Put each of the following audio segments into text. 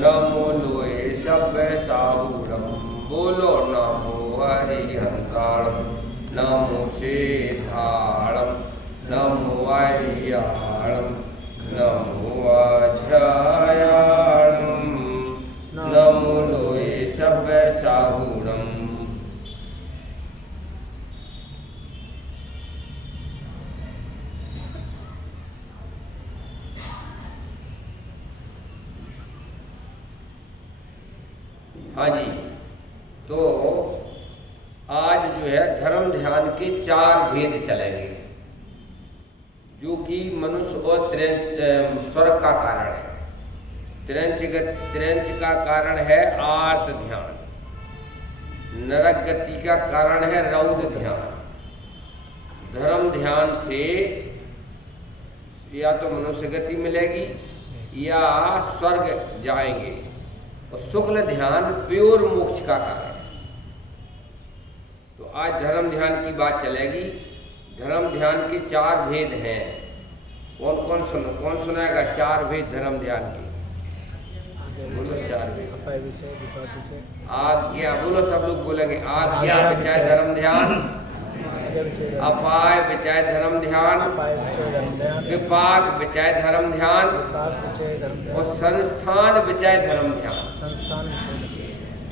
नमो लोए सब साहूरम बोलो नमो हरिहंताणम नमो सिद्धाणम नमो हरियाणम नमो अक्षयाणम नमो लोए सब साहूरम। हाँ जी, तो आज जो है धर्म ध्यान के 4 भेद चलेंगे जो कि मनुष्य और स्वर्ग का कारण है। त्रिंच का कारण है आर्त ध्यान, नरक गति का कारण है रौद्र ध्यान। धर्म ध्यान से या तो मनुष्य गति मिलेगी या स्वर्ग जाएंगे, और शुक्ल ध्यान प्योर मोक्ष का कारण है। तो आज धर्म ध्यान की बात चलेगी। धर्म ध्यान के 4 भेद हैं। कौन सुनाएगा 4 भेद धर्म ध्यान के? बोलो 4 भेद। आज्ञा बोलो, सब लोग बोलेंगे। आज्ञा विचार धर्म ध्यान, अपाय विचार धर्म ध्यान, विपाक विचार धर्म ध्यान और संस्थान विचार धर्म ध्यान।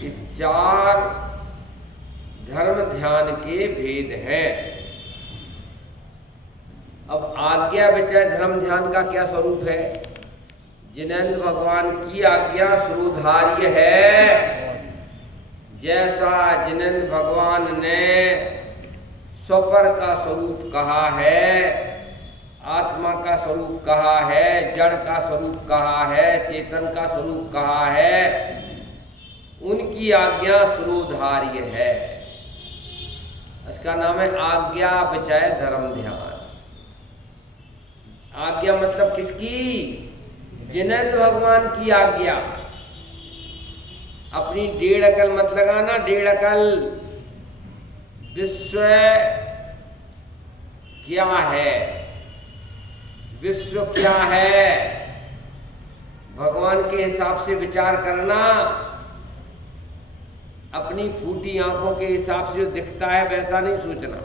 ये 4 धर्म ध्यान के भेद हैं। अब आज्ञा विचार धर्म ध्यान का क्या स्वरूप है? जिनेंद्र भगवान की आज्ञा सुरुधार्य है। जैसा जिनेंद्र भगवान ने स्वपर का स्वरूप कहा है, आत्मा का स्वरूप कहा है, जड़ का स्वरूप कहा है, चेतन का स्वरूप कहा है, उनकी आज्ञा सुरुधार्य है। इसका नाम है आज्ञा विचय धर्म ध्यान। आज्ञा मतलब किसकी? जिनेंद्र भगवान की आज्ञा। अपनी 1.5 अकल मत लगाना, 1.5 अकल। विश्व क्या है? विश्व क्या है? भगवान के हिसाब से विचार करना। अपनी फूटी आंखों के हिसाब से जो दिखता है वैसा नहीं सोचना।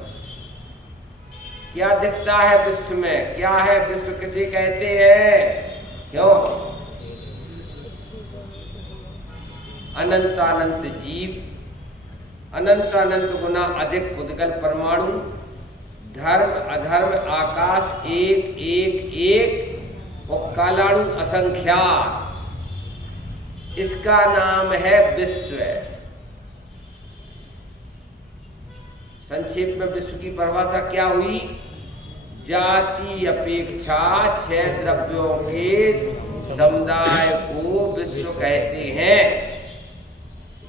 क्या दिखता है विश्व में? क्या है विश्व? किसे कहते हैं? क्यों? अनंत अनंत जीव, अनंत अनंत गुना अधिक पुद्गल परमाणु, धर्म अधर्म आकाश एक एक एक और कालाणु असंख्यात। इसका नाम है विश्व। संक्षेप में विश्व की परिभाषा क्या हुई? जाति अपेक्षा 6 द्रव्यों के समुदाय को विश्व कहते हैं।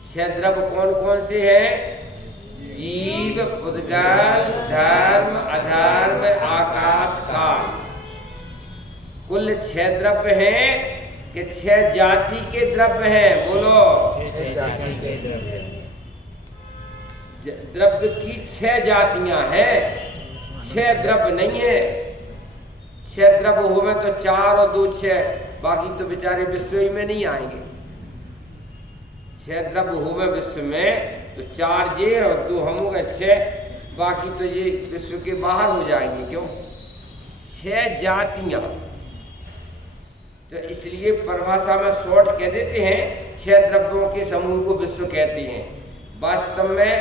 6 द्रव्य कौन कौन से हैं? जीव, पुद्गल, धर्म, अधर्म, आकाश, काल। कुल 6 द्रव्य हैं कि 6 जाति के द्रव्य हैं? बोलो। 6 जाति के द्रव्य। द्रव्य की 6 जातियां हैं, 6 द्रव्य नहीं है। 6 द्रव्य होवे तो 4 और 2 6, बाकी तो बेचारे विश्व ही में नहीं आएंगे। 6 द्रव्य होवे विश्व में तो 4 ये और 2 हम हो गए 6, बाकी तो ये विश्व के बाहर हो जाएंगे। क्यों? 6 जातियां। तो इसलिए परिभाषा में शॉर्ट कह देते हैं 6 द्रव्यों के समूह को विश्व कहते हैं। वास्तव में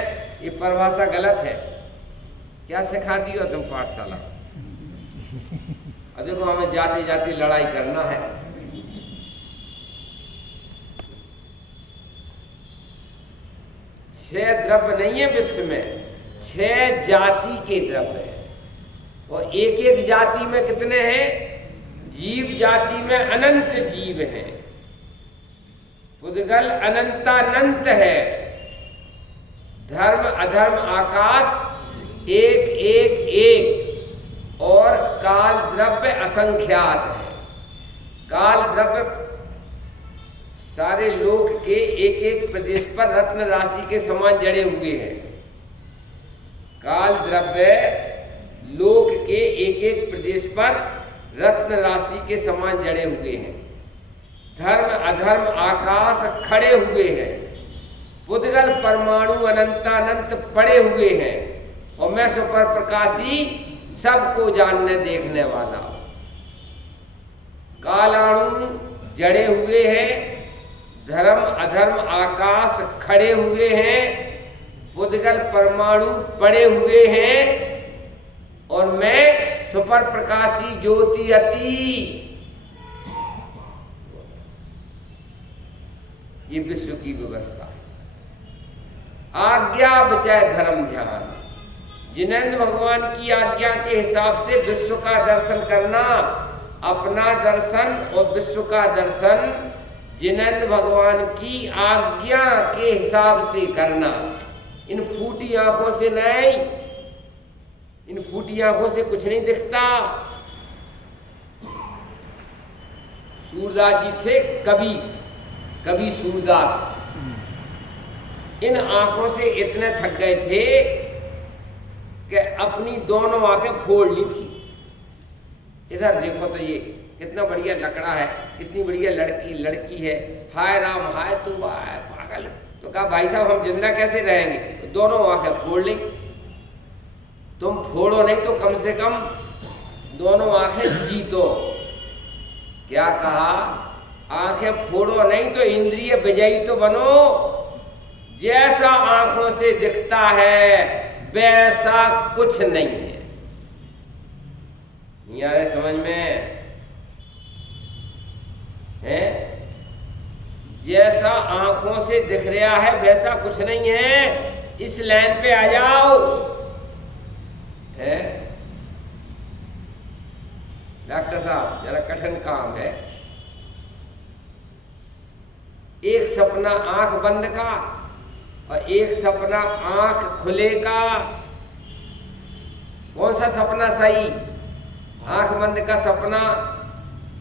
ये परिभाषा गलत है। क्या सिखाती हो तुम पाठशाला? और देखो हमें जाति जाति लड़ाई करना है। 6 द्रव्य नहीं है विश्व में, 6 जाति के द्रव्य है। और एक एक जाति में कितने हैं? जीव जाति में अनंत जीव हैं। पुद्गल अनंतानंत है। धर्म अधर्म आकाश एक एक एक और काल द्रव्य असंख्यात है। काल द्रव्य सारे लोक के एक एक प्रदेश पर रत्न राशि के समान जड़े हुए हैं। काल द्रव्य लोक के एक एक प्रदेश पर रत्न राशि के समान जड़े हुए हैं। धर्म अधर्म आकाश खड़े हुए हैं, पुद्गल परमाणु अनंतानंत पड़े हुए हैं, और मैं सुपर प्रकाशी सबको जानने देखने वाला हूं। कालाणु जड़े हुए हैं, धर्म अधर्म आकाश खड़े हुए हैं, पुद्गल परमाणु पड़े हुए हैं, और मैं सुपर प्रकाशी ज्योति अति। ये विश्व की व्यवस्था है। आज्ञा बचाए धर्म ध्यान, जिनेंद्र भगवान की आज्ञा के हिसाब से विश्व का दर्शन करना, अपना दर्शन और विश्व का दर्शन जिनेंद्र भगवान की आज्ञा के हिसाब से करना। इन फूटी आंखों से नहीं, इन फूटी आंखों से कुछ नहीं दिखता। सूरदास जी थे कवि सूरदास, इन आंखों से इतने थक गए थे कि अपनी दोनों आंखें फोड़ ली थी। इधर देखो तो ये कितना बढ़िया लकड़ा है, कितनी बढ़िया लड़की है, हाय राम हाय तू हाय पागल। तो कहा भाई साहब हम जिंदा कैसे रहेंगे? तो दोनों आंखें फोड़ ली। तुम फोड़ो नहीं तो कम से कम दोनों आंखें जीतो। क्या कहा? आंखें फोड़ो नहीं तो इंद्रिय विजयी तो बनो। जैसा आंखों से दिखता है वैसा कुछ नहीं है। नहीं आ रहे समझ में है? जैसा आंखों से दिख रहा है वैसा कुछ नहीं है। इस लाइन पे आ जाओ। है डॉक्टर साहब जरा कठिन काम है। एक सपना आंख बंद का और एक सपना आंख खुले का। कौन सा सपना सही? आंख बंद का सपना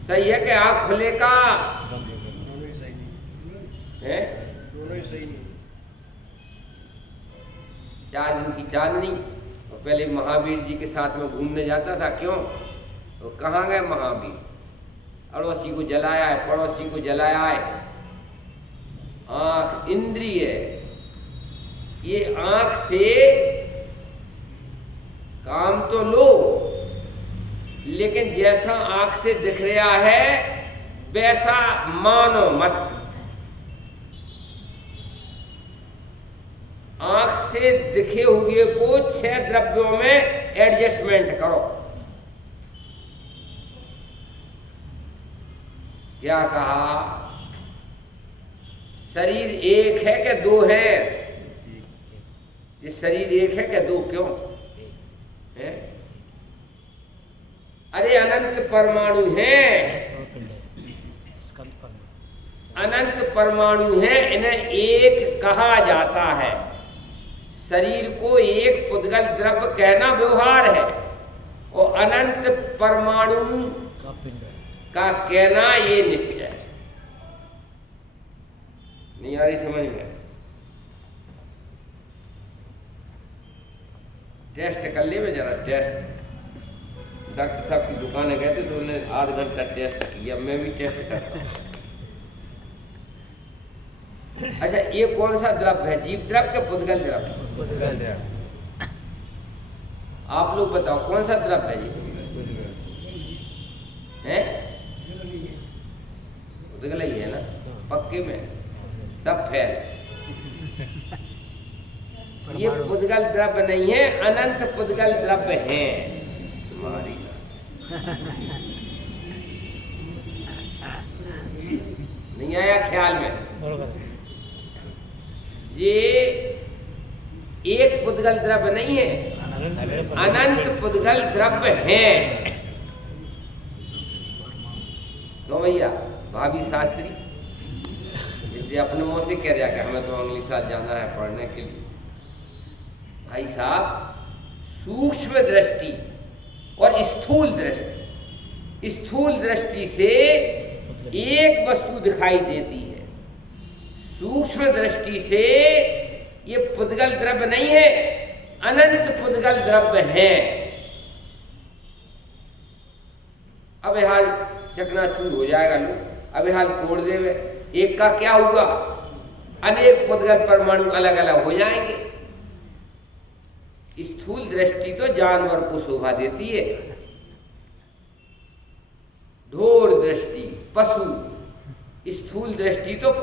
सही है कि आंख खुले का? है दोनों ही सही नहीं। 4 दिन की चांदनी, और पहले महावीर जी के साथ में घूमने जाता था। क्यों? तो कहाँ गए महावीर? अड़ोसी को जलाया है, पड़ोसी को जलाया है। आंख इंद्रिय, ये आंख से काम तो लो, लेकिन जैसा आंख से दिख रहा है वैसा मानो मत। आंख से दिखे हुए को 6 द्रव्यों में एडजस्टमेंट करो। क्या कहा? शरीर एक है कि 2 है? ये शरीर एक है कि 2? क्यों है? अरे अनंत परमाणु हैं, अनंत परमाणु हैं, इन्हें एक कहा जाता है। शरीर को एक पुद्गल द्रव्य कहना व्यवहार है, और अनंत परमाणु का कहना ये निश्चय है। नहीं आ रही समझ में? टेस्ट कर ले में जरा टेस्ट। डॉक्टर साहब की दुकान गए थे तो उन्होंने आधा घंटा टेस्ट किया, मैं भी टेस्ट करता हूँ। अच्छा, ये कौन सा द्रव्य है? जीव द्रव्य के पुद्गल द्रव्य? पुद्गल द्रव्य। आप लोग बताओ कौन सा द्रव्य है? ये है पुद्गल ही है ना? पक्के में सब फैल। ये पुद्गल द्रव्य नहीं है, अनंत पुद्गल द्रव्य है तुम्हारी। नहीं आया ख्याल में? ये एक पुद्गल द्रव्य नहीं है, अनंत पुद्गल द्रव्य है। तो भैया भाभी शास्त्री इसलिए अपने मुंह से कह रहा कि हमें तो अगली साल जाना है पढ़ने के लिए। भाई साहब, सूक्ष्म दृष्टि और स्थूल दृष्टि, स्थूल दृष्टि से एक वस्तु दिखाई देती है, सूक्ष्म दृष्टि से ये पुद्गल द्रव्य नहीं है, अनंत पुद्गल द्रव्य है। अब हाल चकनाचूर हो जाएगा लोग। अबे हाल तोड़ देवे, एक का क्या हुआ, अनेक पुद्गल परमाणु अलग अलग हो जाएंगे। स्थूल दृष्टि तो जानवर को शोभा देती है, ढोर दृष्टि पशु, स्थूल दृष्टि तो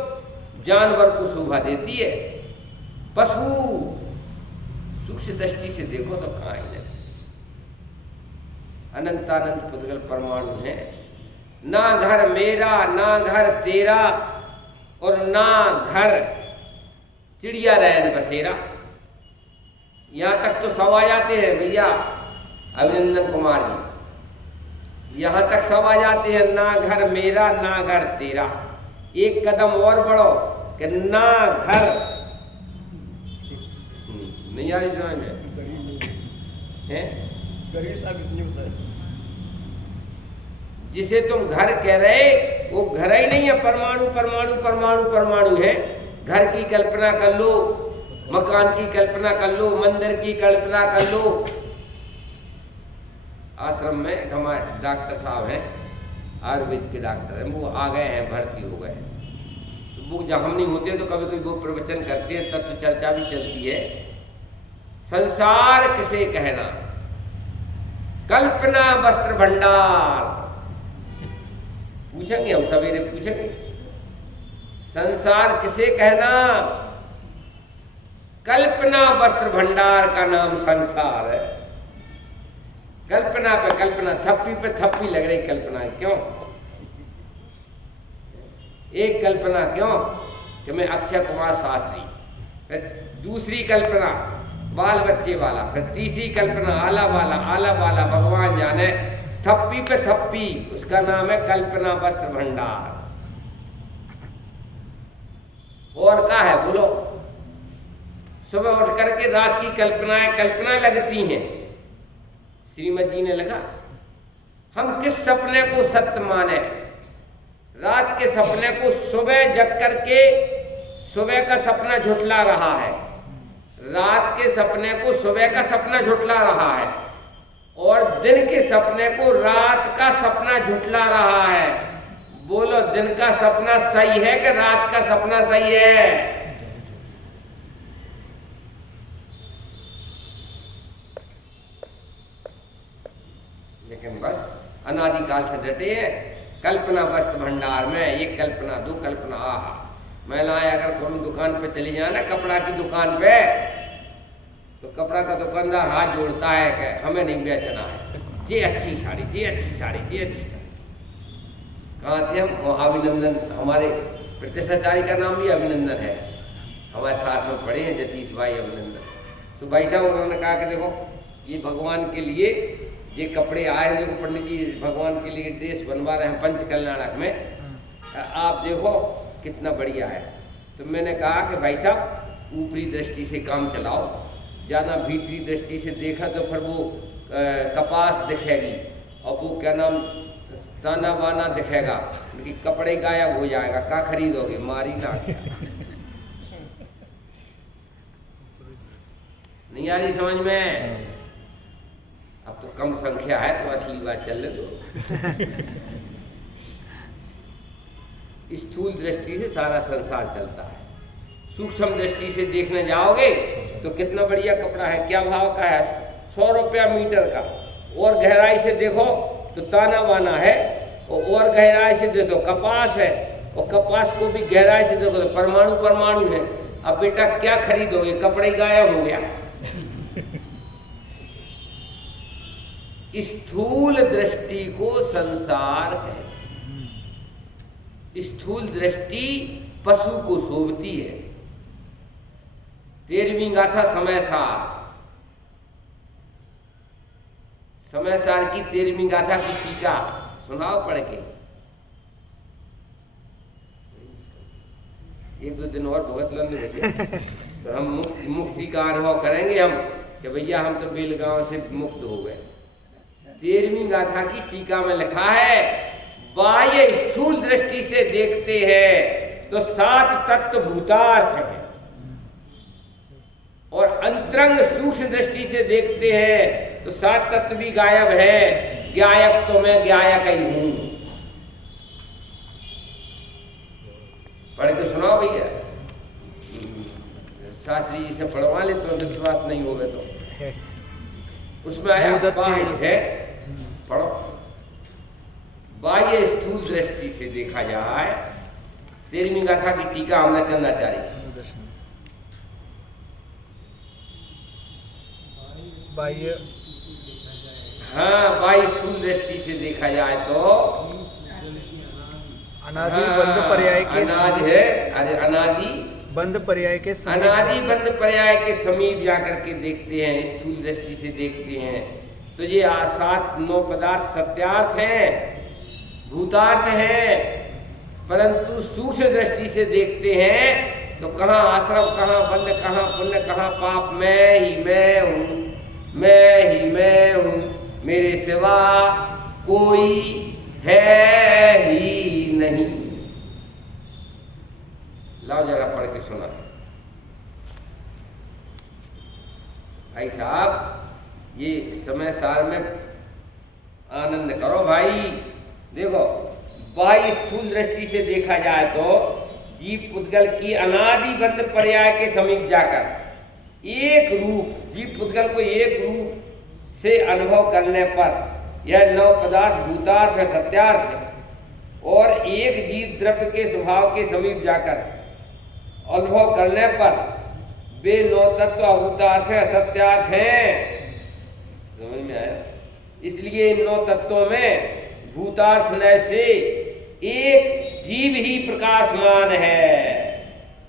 जानवर को शोभा देती है। पशु सूक्ष्म दृष्टि से देखो तो कहाँ है, अनंतानंत पुद्गल परमाणु है। ना घर मेरा ना घर तेरा और ना घर चिड़िया रैन बसेरा। यहाँ तक तो सब आ जाते हैं भैया अभिनंदन कुमार जी, यहाँ तक सब आ जाते हैं, ना घर मेरा ना घर तेरा। एक कदम और बढ़ो कि ना घर, नहीं आ रही समझ में है? जिसे तुम घर कह रहे वो घर ही नहीं है, परमाणु परमाणु परमाणु परमाणु है। घर की कल्पना कर लो, मकान की कल्पना कर लो, मंदिर की कल्पना कर लो। आश्रम में हमारे डॉक्टर साहब हैं, आयुर्वेद के डॉक्टर हैं, वो आ गए हैं, भर्ती हो गए। तो वो जब हम नहीं होते तो कभी कभी वो प्रवचन करते हैं, तत्व चर्चा भी चलती है। संसार किसे कहना, कल्पना वस्त्र भंडार। पूछेंगे हम सवेरे, पूछेंगे संसार किसे कहना, कल्पना वस्त्र भंडार का नाम संसार है। कल्पना पे कल्पना, थप्पी पे थप्पी लग रही कल्पना, क्यों? एक कल्पना क्यों कि मैं अक्षय कुमार शास्त्री, फिर दूसरी कल्पना बाल बच्चे वाला, फिर तीसरी कल्पना आला वाला भगवान जाने, थप्पी पे थप्पी, उसका नाम है कल्पना वस्त्र भंडार। और क्या है बोलो? सुबह उठ करके रात की कल्पनाएं लगती हैं। श्रीमद जी ने लिखा, हम किस सपने को सत्य माने। रात के सपने को सुबह जग करके सुबह का सपना झुठला रहा है, रात के सपने को सुबह का सपना झुठला रहा है, और दिन के सपने को रात का सपना झुठला रहा है। बोलो दिन का सपना सही है कि रात का सपना सही है? लेकिन बस अनादिकाल से डटे हैं कल्पना वस्त्र भंडार में। एक कल्पना, दो कल्पना, आहा। महिलाएं अगर कोई दुकान पे चली जाए ना, कपड़ा की दुकान पे, तो कपड़ा का दुकानदार हाथ जोड़ता है कि हमें नहीं बेचना है, ये अच्छी साड़ी, ये अच्छी साड़ी, ये अच्छी साड़ी। कहाँ थे हम? अभिनंदन, हमारे प्रतिष्ठाचारी का नाम भी अभिनंदन है, हमारे साथ में पढ़े हैं जतीश भाई अभिनंदन। तो भाई साहब उन्होंने कहा कि देखो ये भगवान के लिए ये कपड़े आए हैं, देखो पंडित जी भगवान के लिए ड्रेस बनवा रहे हैं पंच कल्याणक में, आप देखो कितना बढ़िया है। तो मैंने कहा कि भाई साहब ऊपरी दृष्टि से काम चलाओ, ज़्यादा भीतरी दृष्टि से देखा तो फिर वो कपास दिखेगी और वो क्या नाम ताना बाना दिखेगा, क्योंकि कपड़े गायब हो जाएगा। क्या खरीदोगे? मारी ना नहीं आ रही समझ में? अब तो कम संख्या है तो असली बात चल रही दो। स्थूल दृष्टि से सारा संसार चलता है, सूक्ष्म दृष्टि से देखने जाओगे तो कितना बढ़िया कपड़ा है, क्या भाव का है, 100 रुपया मीटर का। और गहराई से देखो तो ताना बाना है, और गहराई से देखो कपास है, और कपास को भी गहराई से देखो तो परमाणु परमाणु है। अब बेटा क्या खरीदोगे? कपड़े गायब हो गया। स्थूल दृष्टि को संसार है, स्थूल दृष्टि पशु को शोभती है। 13वीं गाथा समय सार की 13वीं गाथा की टीका सुनाओ पढ़ के। एक दो दिन और बहुत लंबे बचे तो हम मुक्ति का अनुभव करेंगे हम कि भैया हम तो बेलगांव से मुक्त हो गए। 13वीं गाथा की टीका में लिखा है, बाह्य स्थूल दृष्टि से देखते हैं तो 7 तत्व भूतार्थ हैं, और अंतरंग सूक्ष्म दृष्टि से देखते हैं तो 7 तत्व भी गायब है। गायक तो मैं गायक ही हूं। पढ़ के सुनाओ भैया, शास्त्री जी से पढ़वा ले तो विश्वास नहीं होगा तो। उसमें आया बाह्य है, पढ़ो। बाह्य स्थूल दृष्टि से देखा जाए, 13वीं गाथा की टीका हमने चंदाचार्य। बाह्य, हाँ, बाह्य स्थूल दृष्टि से देखा जाए तो अनादि बंध पर्याय के अनादि है, अरे अनादि बंध पर्याय के अनादि बंध पर्याय के समीप जाकर के देखते हैं, स्थूल दृष्टि से देखते हैं तो ये 7-9 पदार्थ सत्यार्थ हैं, भूतार्थ हैं, परंतु सूक्ष्म दृष्टि से देखते हैं तो कहाँ आश्रम, कहाँ बंध, कहाँ पुण्य, कहाँ पाप, मैं ही मैं हूँ, मैं ही मैं हूँ, मेरे सिवा कोई है ही नहीं। लाओ जरा पढ़ के सुना। भाई साहब ये समय साल में आनंद करो भाई। देखो, बाह्य स्थूल दृष्टि से देखा जाए तो जीव पुद्गल की अनादि बंध पर्याय के समीप जाकर एक रूप, जीव पुद्गल को एक रूप से अनुभव करने पर यह 9 पदार्थ भूतार्थ है, सत्यार्थ है, और एक जीव द्रव्य के स्वभाव के समीप जाकर अनुभव करने पर वे 9 तत्व अभूतार्थ है, सत्यार्थ हैं। समझ में आया? इसलिए इन 9 तत्वों में भूतार्थ न से एक जीव ही प्रकाशमान है।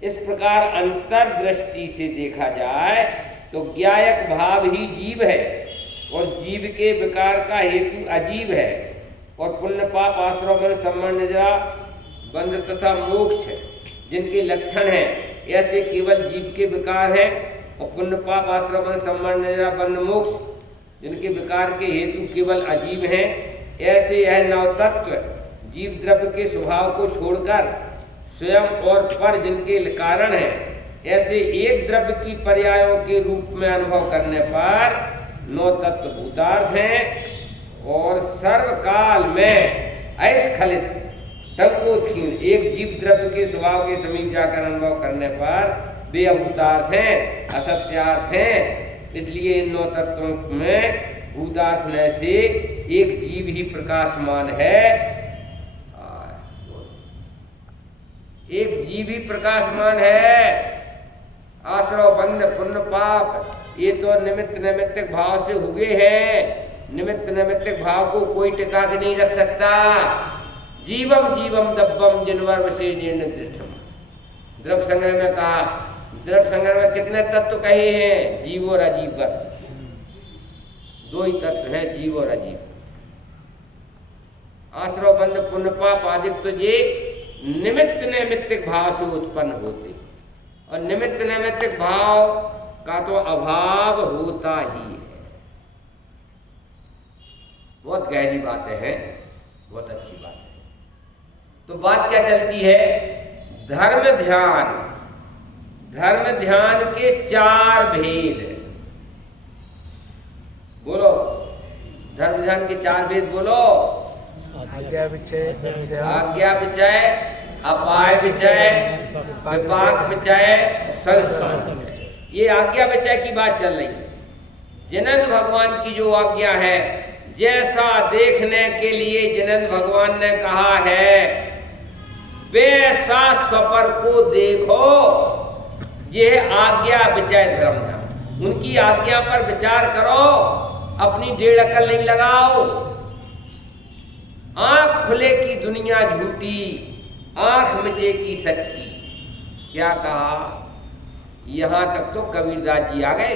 इस प्रकार अंतर्दृष्टि से देखा जाए तो ज्ञायक भाव ही जीव है और जीव के विकार का हेतु अजीव है, और पुण्य पाप आश्रम मन संबंध निद्रा बंध तथा मोक्ष जिनके लक्षण हैं ऐसे केवल जीव के विकार है, और पुण्य पाप आश्रम मन संबंध निद्रा बंध मोक्ष जिनके विकार के हेतु केवल अजीव हैं, ऐसे यह 9 तत्व जीव द्रव्य के स्वभाव को छोड़कर स्वयं और पर जिनके कारण है, ऐसे एक द्रव्य की पर्यायों के रूप में अनुभव करने पर 9 तत्व भूतार्थ हैं, और सर्वकाल में अस्खलित टंकोथीन एक जीव द्रव्य के स्वभाव के समीप जाकर अनुभव करने पर वे अभूतार्थ हैं, असत्यार्थ हैं। इसलिए इन 9 तत्वों में भूतार्थ न से एक जीव ही प्रकाशमान है, एक जीव ही प्रकाशमान है। आश्रव बंध पुण्य पाप ये तो निमित्त नैमित्तिक भाव से हुए हैं, निमित्त नैमित्तिक भाव को कोई टिका के नहीं रख सकता। जीवम जीवम दब्बम जिनवर विषय निर्णितम। द्रव्य संग्रह में कहा, द्रव्य संग्रह में कितने तत्व कहे हैं? जीव और अजीव, बस 2 ही तत्व है, जीव और अजीव। आश्रव बंध पुण्य पाप आदि तो ये निमित्त नैमित्तिक भाव से उत्पन्न होते, और निमित्त नैमित्तिक भाव का तो अभाव होता ही है। बहुत गहरी बातें हैं, बहुत अच्छी बात है। तो बात क्या चलती है? धर्म ध्यान, धर्म ध्यान के 4 भेद। बोलो, धर्म ध्यान के 4 भेद बोलो। आज्ञा विचय, आज्ञा विचय, अपाय विचय, विपाक विचय, संस्कार। ये आज्ञा विचय की बात चल रही है। जिनंद भगवान की जो आज्ञा है, जैसा देखने के लिए जिनंद भगवान ने कहा है वैसा सफर को देखो, ये आज्ञा विचय धर्म ध्यान। उनकी आज्ञा पर विचार करो, अपनी डेढ़ अकल नहीं लगाओ। आंख खुले की दुनिया झूठी, आंख मिचे की सच्ची। क्या कहा? यहां तक तो कबीरदास जी आ गए।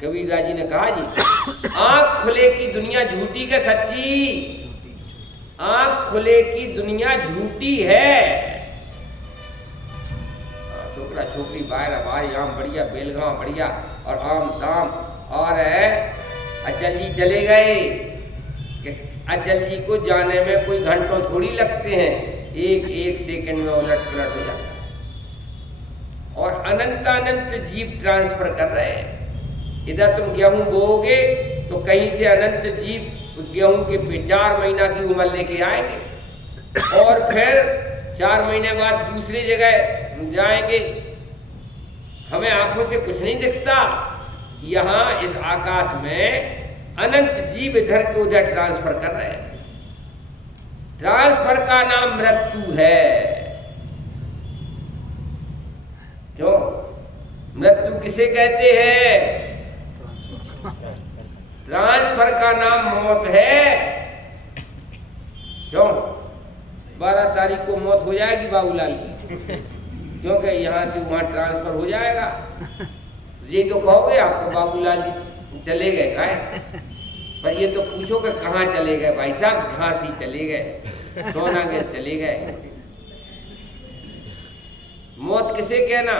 कबीरदास जी ने कहा जी, आंख खुले की दुनिया झूठी के सच्ची, आंख खुले की दुनिया झूठी है। छोकरा छोकरी बाहर बारी आम बढ़िया, बेलगांव बढ़िया, और आम ताम, और अचल जी चले गए। अचल जी को जाने में कोई घंटों थोड़ी लगते हैं, एक सेकंड में उलट पलट हो जाता है। और अनंत जीव ट्रांसफर कर रहे हैं। इधर तुम गेहूं बोओगे तो कहीं से अनंत जीव गेहूं के 4 महीना की उम्र लेके आएंगे, और फिर 4 महीने बाद दूसरी जगह जाएंगे, हमें आंखों से कुछ नहीं दिखता। यहाँ इस आकाश में अनंत जीव इधर के उधर ट्रांसफर कर रहे हैं। ट्रांसफर का नाम मृत्यु है। क्यों? मृत्यु किसे कहते हैं? ट्रांसफर का नाम मौत है। क्यों? 12 तारीख को मौत हो जाएगी बाबूलाल की, क्योंकि यहाँ से वहाँ ट्रांसफर हो जाएगा। ये तो कहोगे आपको बाबूलाल जी चले गए काहे, पर ये तो पूछो कि कहाँ चले गए भाई साहब? झांसी चले गए, सोनागढ़ चले गए। मौत किसे कहना?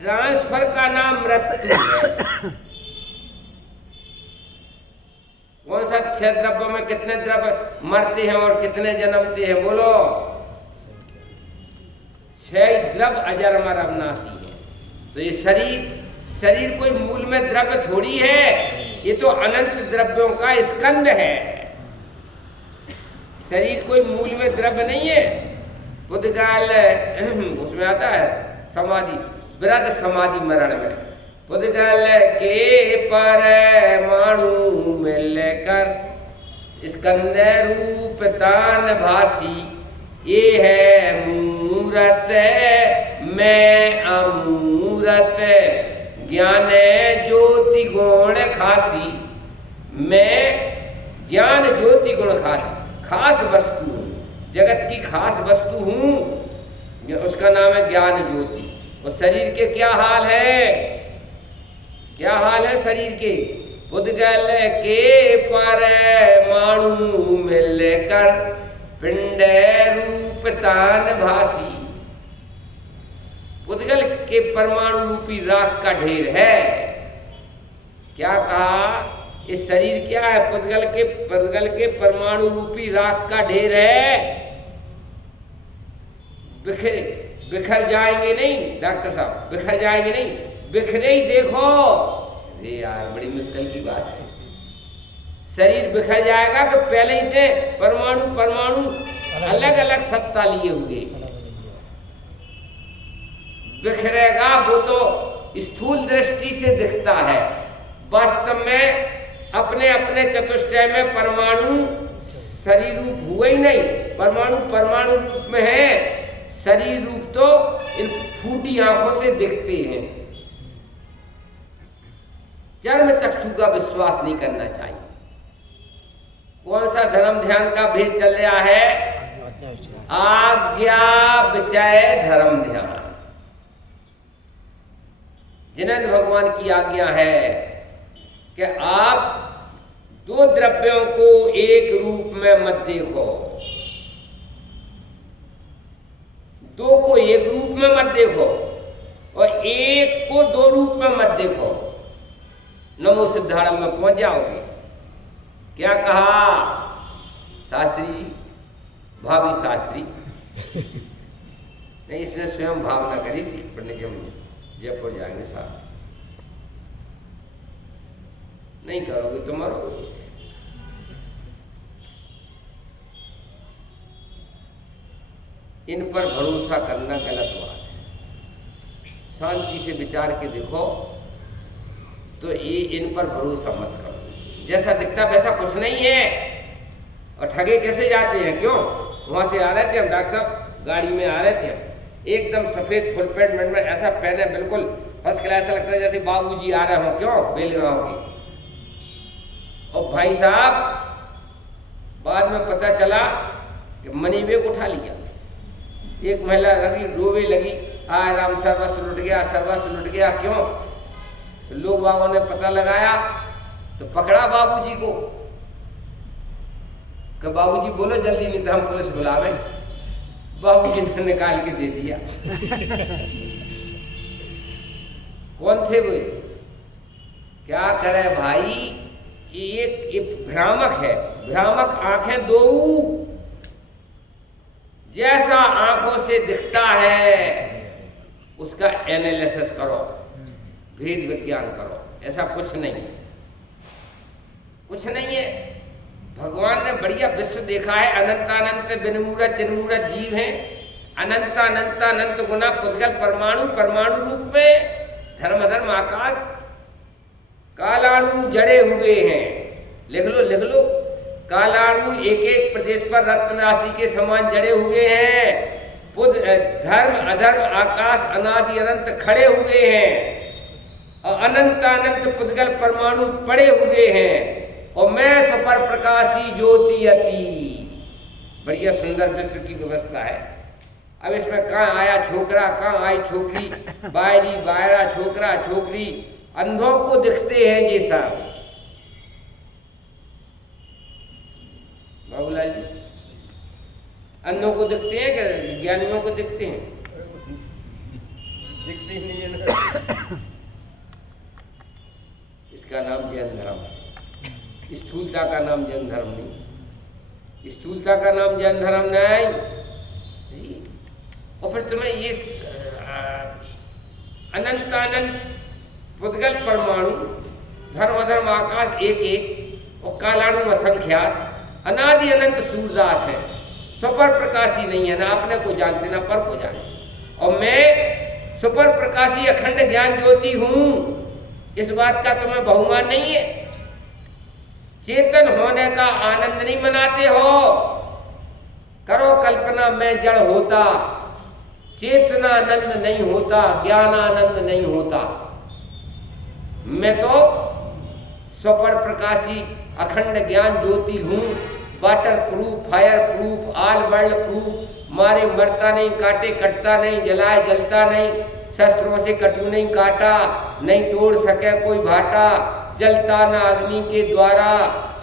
ट्रांसफर का नाम मृत्यु है। कौन सा 6 द्रव्यों में कितने द्रव्य मरते हैं और कितने जन्मते हैं? बोलो। 6 द्रव्य अजरमर अविनाशी है। तो ये शरीर कोई मूल में द्रव्य थोड़ी है, ये तो अनंत द्रव्यों का स्कंद है। शरीर कोई मूल में द्रव्य नहीं है। पुद्गल उसमें आता है समाधि, वृद्ध समाधि मरण में, पुद्गल के परमाणु मिलकर स्कंद रूप तान भासी, ये है मूरत मैं अमूरत, ज्ञान ज्योति गुण खासी। मैं ज्ञान ज्योति गुण खासी, खास वस्तु हूँ, जगत की खास वस्तु हूँ, उसका नाम है ज्ञान ज्योति। और शरीर के क्या हाल है? क्या हाल है शरीर के? पुद्गल के परमाणु मिलकर पिंड रूप तान भासी। पुद्गल के परमाणु रूपी राख का ढेर है। क्या कहा? इस शरीर क्या है? पुद्गल के परमाणु रूपी राख का ढेर है। बिखर जाएंगे नहीं डॉक्टर साहब, बिखर जाएंगे नहीं, बिखरे ही देखो। अरे यार बड़ी मुश्किल की बात है। शरीर बिखर जाएगा कि पहले ही से परमाणु अलग अलग सत्ता लिए हुए बिखरेगा। वो तो स्थूल दृष्टि से दिखता है, वास्तव में अपने अपने चतुष्टय में परमाणु शरीर रूप हुआ ही नहीं। परमाणु रूप में है, शरीर रूप तो इन फूटी आंखों से दिखते हैं। जन्म चक्षु का विश्वास नहीं करना चाहिए। कौन सा धर्म ध्यान का भेद चल रहा है? आज्ञा विचय धर्म ध्यान। जिनेंद्र भगवान की आज्ञा है कि आप 2 द्रव्यों को एक रूप में मत देखो, 2 को एक रूप में मत देखो और 1 को 2 रूप में मत देखो। नमो सिद्धारंभ में पहुंच जाओगे। क्या कहा शास्त्री जी? भाभी शास्त्री नहीं, इसने स्वयं भावना करी थी पढ़ने के, हम जयपुर जाएंगे साथ। नहीं करोगे तो मरोगे। इन पर भरोसा करना गलत बात है। शांति से विचार के देखो तो ये इन पर भरोसा मत करो। जैसा दिखता वैसा कुछ नहीं है। और ठगे कैसे जाते हैं? क्यों? वहां से आ रहे थे हम डॉक्टर साहब, गाड़ी में आ रहे थे, एकदम सफेद फुल पैंट में ऐसा पहने, बिल्कुल फर्स्ट क्लास, ऐसा लगता है जैसे बाबूजी आ रहे हो। क्यों? बेलगांव की। और भाई साहब बाद में पता चला कि मनी बैग उठा लिया। एक महिला लगी, रोवे लगी, आय राम सर्वस्व लुट गया, सर्वस्व लुट गया। क्यों? तो लोग बाबों ने पता लगाया तो पकड़ा बाबूजी को कि बाबूजी बोलो जल्दी, नहीं तो हम पुलिस बुलावे। बाबूजी ने निकाल के दे दिया। कौन थे वो? क्या करे भाई, एक भ्रामक है। भ्रामक आंखें 2, जैसा आंखों से दिखता है उसका एनालिसिस करो, भेद विज्ञान करो। ऐसा कुछ नहीं है। भगवान ने बढ़िया विश्व देखा है। अनंत अनंत बिनमूरत चिन्मूरत जीव हैं। अनंत अनंत अनंत गुना पुद्गल परमाणु, परमाणु रूप में धर्म धर्म आकाश कालाणु जड़े हुए हैं। लिख लो लिख लो, कालाणु एक एक प्रदेश पर रत्न राशि के समान जड़े हुए हैं। पुद धर्म अधर्म आकाश अनादि अनंत खड़े हुए हैं और अनंत अनंत पुद्गल परमाणु पड़े हुए हैं। और मैं सफर प्रकाशी ज्योति अति। बढ़िया सुंदर विश्व की व्यवस्था है। अब इसमें कहाँ आया छोकरा, कहाँ आई छोकरी, बायरी बायरा, छोकरा छोकरी, अंधों को दिखते हैं ये सब। बाबूलाल जी, अंधों को दिखते हैं क्या ज्ञानियों को दिखते हैं? दिखते ही नहीं है ना। इसका नाम जैन धर्म है। स्थूलता का नाम जैन धर्म नहीं। स्थूलता का नाम जैन धर्म नहीं। और फिर तुम्हें ये अनंत अनंत पुद्गल परमाणु धर्म अधर्म आकाश एक एक और कालाणु असंख्यात अनादि अनंत सूरदास है। सुपर प्रकाशी नहीं है, ना अपने को जानते ना पर को जानते। और मैं सुपर प्रकाशी अखंड ज्ञान ज्योति हूं। इस बात का तुम्हें बहुमान नहीं है। चेतन होने का आनंद नहीं मनाते हो। करो कल्पना में जड़ होता, चेतनानंद नहीं होता, ज्ञानानंद नहीं होता। मैं तो सुपर प्रकाशी अखंड ज्ञान ज्योति हूं। Water proof, fire proof, all world proof. मारे मरता नहीं, काटे कटता नहीं, जलाए जलता नहीं, शस्त्रों से कटू नहीं काटा, नहीं तोड़ सके कोई भाटा। जलता न अग्नि के द्वारा,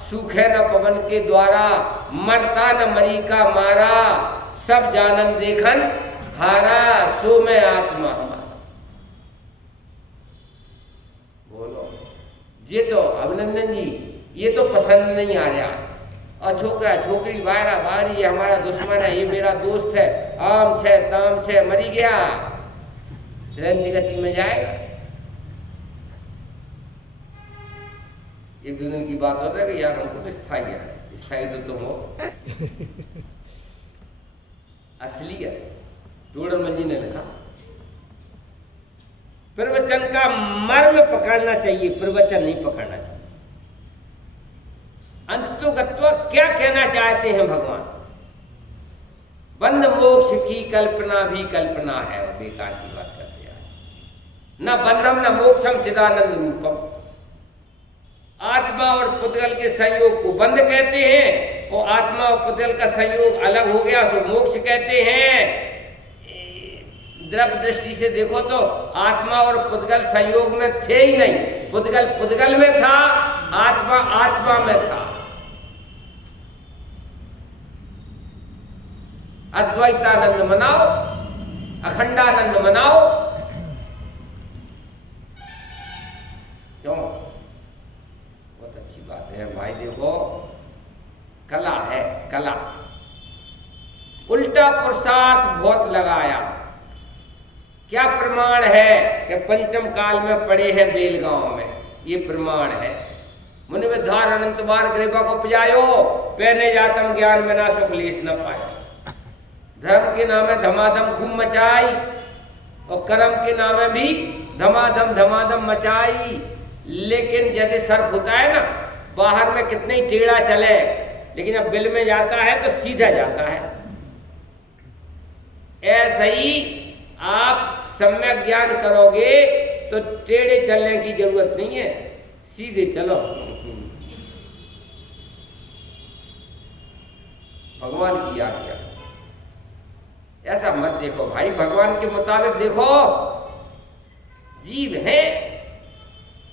सूखे न पवन के द्वारा, मरता न मरी का मारा। सब जानन देखन हारा, सो मैं आत्मा हमारा। बोलो, ये तो अभिनंदन जी, ये तो पसंद नहीं आ रहा। और छोकरा छोकरी बायरा बारी, ये हमारा दुश्मन है, ये मेरा दोस्त है, आम छे ताम छे, मरी गया, चिरंजी गति में जाएगा। एक दो दिन की बात होता है कि यार हमको तो स्थायी है, स्थायी तो तुम हो। असली है। डोडरमल जी ने लिखा, प्रवचन का मर्म पकड़ना चाहिए, प्रवचन नहीं पकड़ना चाहिए। अंततोगत्वा क्या कहना चाहते हैं भगवान? बंध मोक्ष की कल्पना भी कल्पना है और बेकार की बात करते हैं। न बंधम न मोक्षम चिदानंद रूपम। आत्मा और पुद्गल के संयोग को बंध कहते हैं और आत्मा और पुद्गल का संयोग अलग हो गया सो मोक्ष कहते हैं। द्रव्य दृष्टि से देखो तो आत्मा और पुद्गल संयोग में थे ही नहीं। पुद्गल पुद्गल में था, आत्मा आत्मा में था। अद्वैतानंद मनाओ, अखंडानंद मनाओ। क्यों? बहुत अच्छी बात है भाई। देखो, कला है, कला। उल्टा पुरुषार्थ बहुत लगाया। क्या प्रमाण है कि पंचम काल में पड़े हैं बेलगांव में? ये प्रमाण है। मुनि विद्वार अनंत बार गरीबा को उपजायो, पहने जातम ज्ञान में ना सुख लेस न पाए। धर्म के नामे धमाधम खूब मचाई और कर्म के नामे भी धमाधम मचाई। लेकिन जैसे सर्प होता है ना, बाहर में कितने ही टेढ़ा चले, लेकिन अब बिल में जाता है तो सीधा जाता है। ऐसा ही आप सम्यक ज्ञान करोगे तो टेढ़े चलने की जरूरत नहीं है, सीधे चलो। भगवान की आज्ञा। ऐसा मत देखो भाई, भगवान के मुताबिक देखो। जीव है,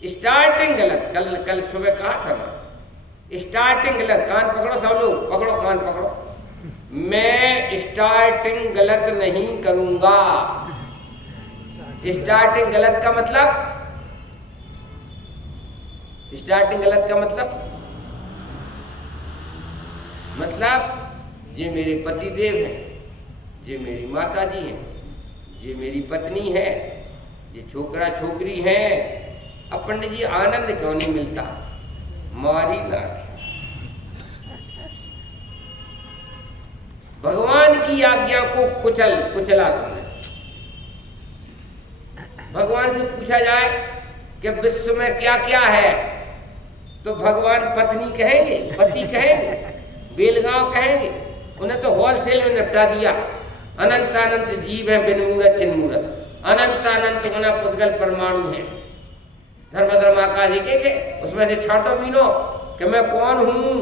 स्टार्टिंग गलत। कल सुबह कहा था मैं, स्टार्टिंग गलत। कान पकड़ो सब लोग, पकड़ो कान पकड़ो। मैं स्टार्टिंग गलत नहीं करूंगा। स्टार्टिंग गलत का मतलब, स्टार्टिंग गलत का मतलब ये मेरे पति देव हैं, ये मेरी माता जी हैं, ये मेरी पत्नी है, ये छोकरा छोकरी है। अब पंडित जी आनंद क्यों नहीं मिलता? मारी नाक। भगवान की आज्ञा को कुचला तुमने। भगवान से पूछा जाए कि विश्व में क्या क्या है, तो भगवान पत्नी कहेंगे, पति कहेंगे, बेलगांव कहेंगे। उन्हें तो होलसेल में निपटा दिया। अनंत अनंत जीव है, बिन मूरत चिन्ह मूरत। अनंत अनंत गुना पुद्गल परमाणु है। धर्म आकाश एक उसमें से छाटो बीनो कि मैं कौन हूं।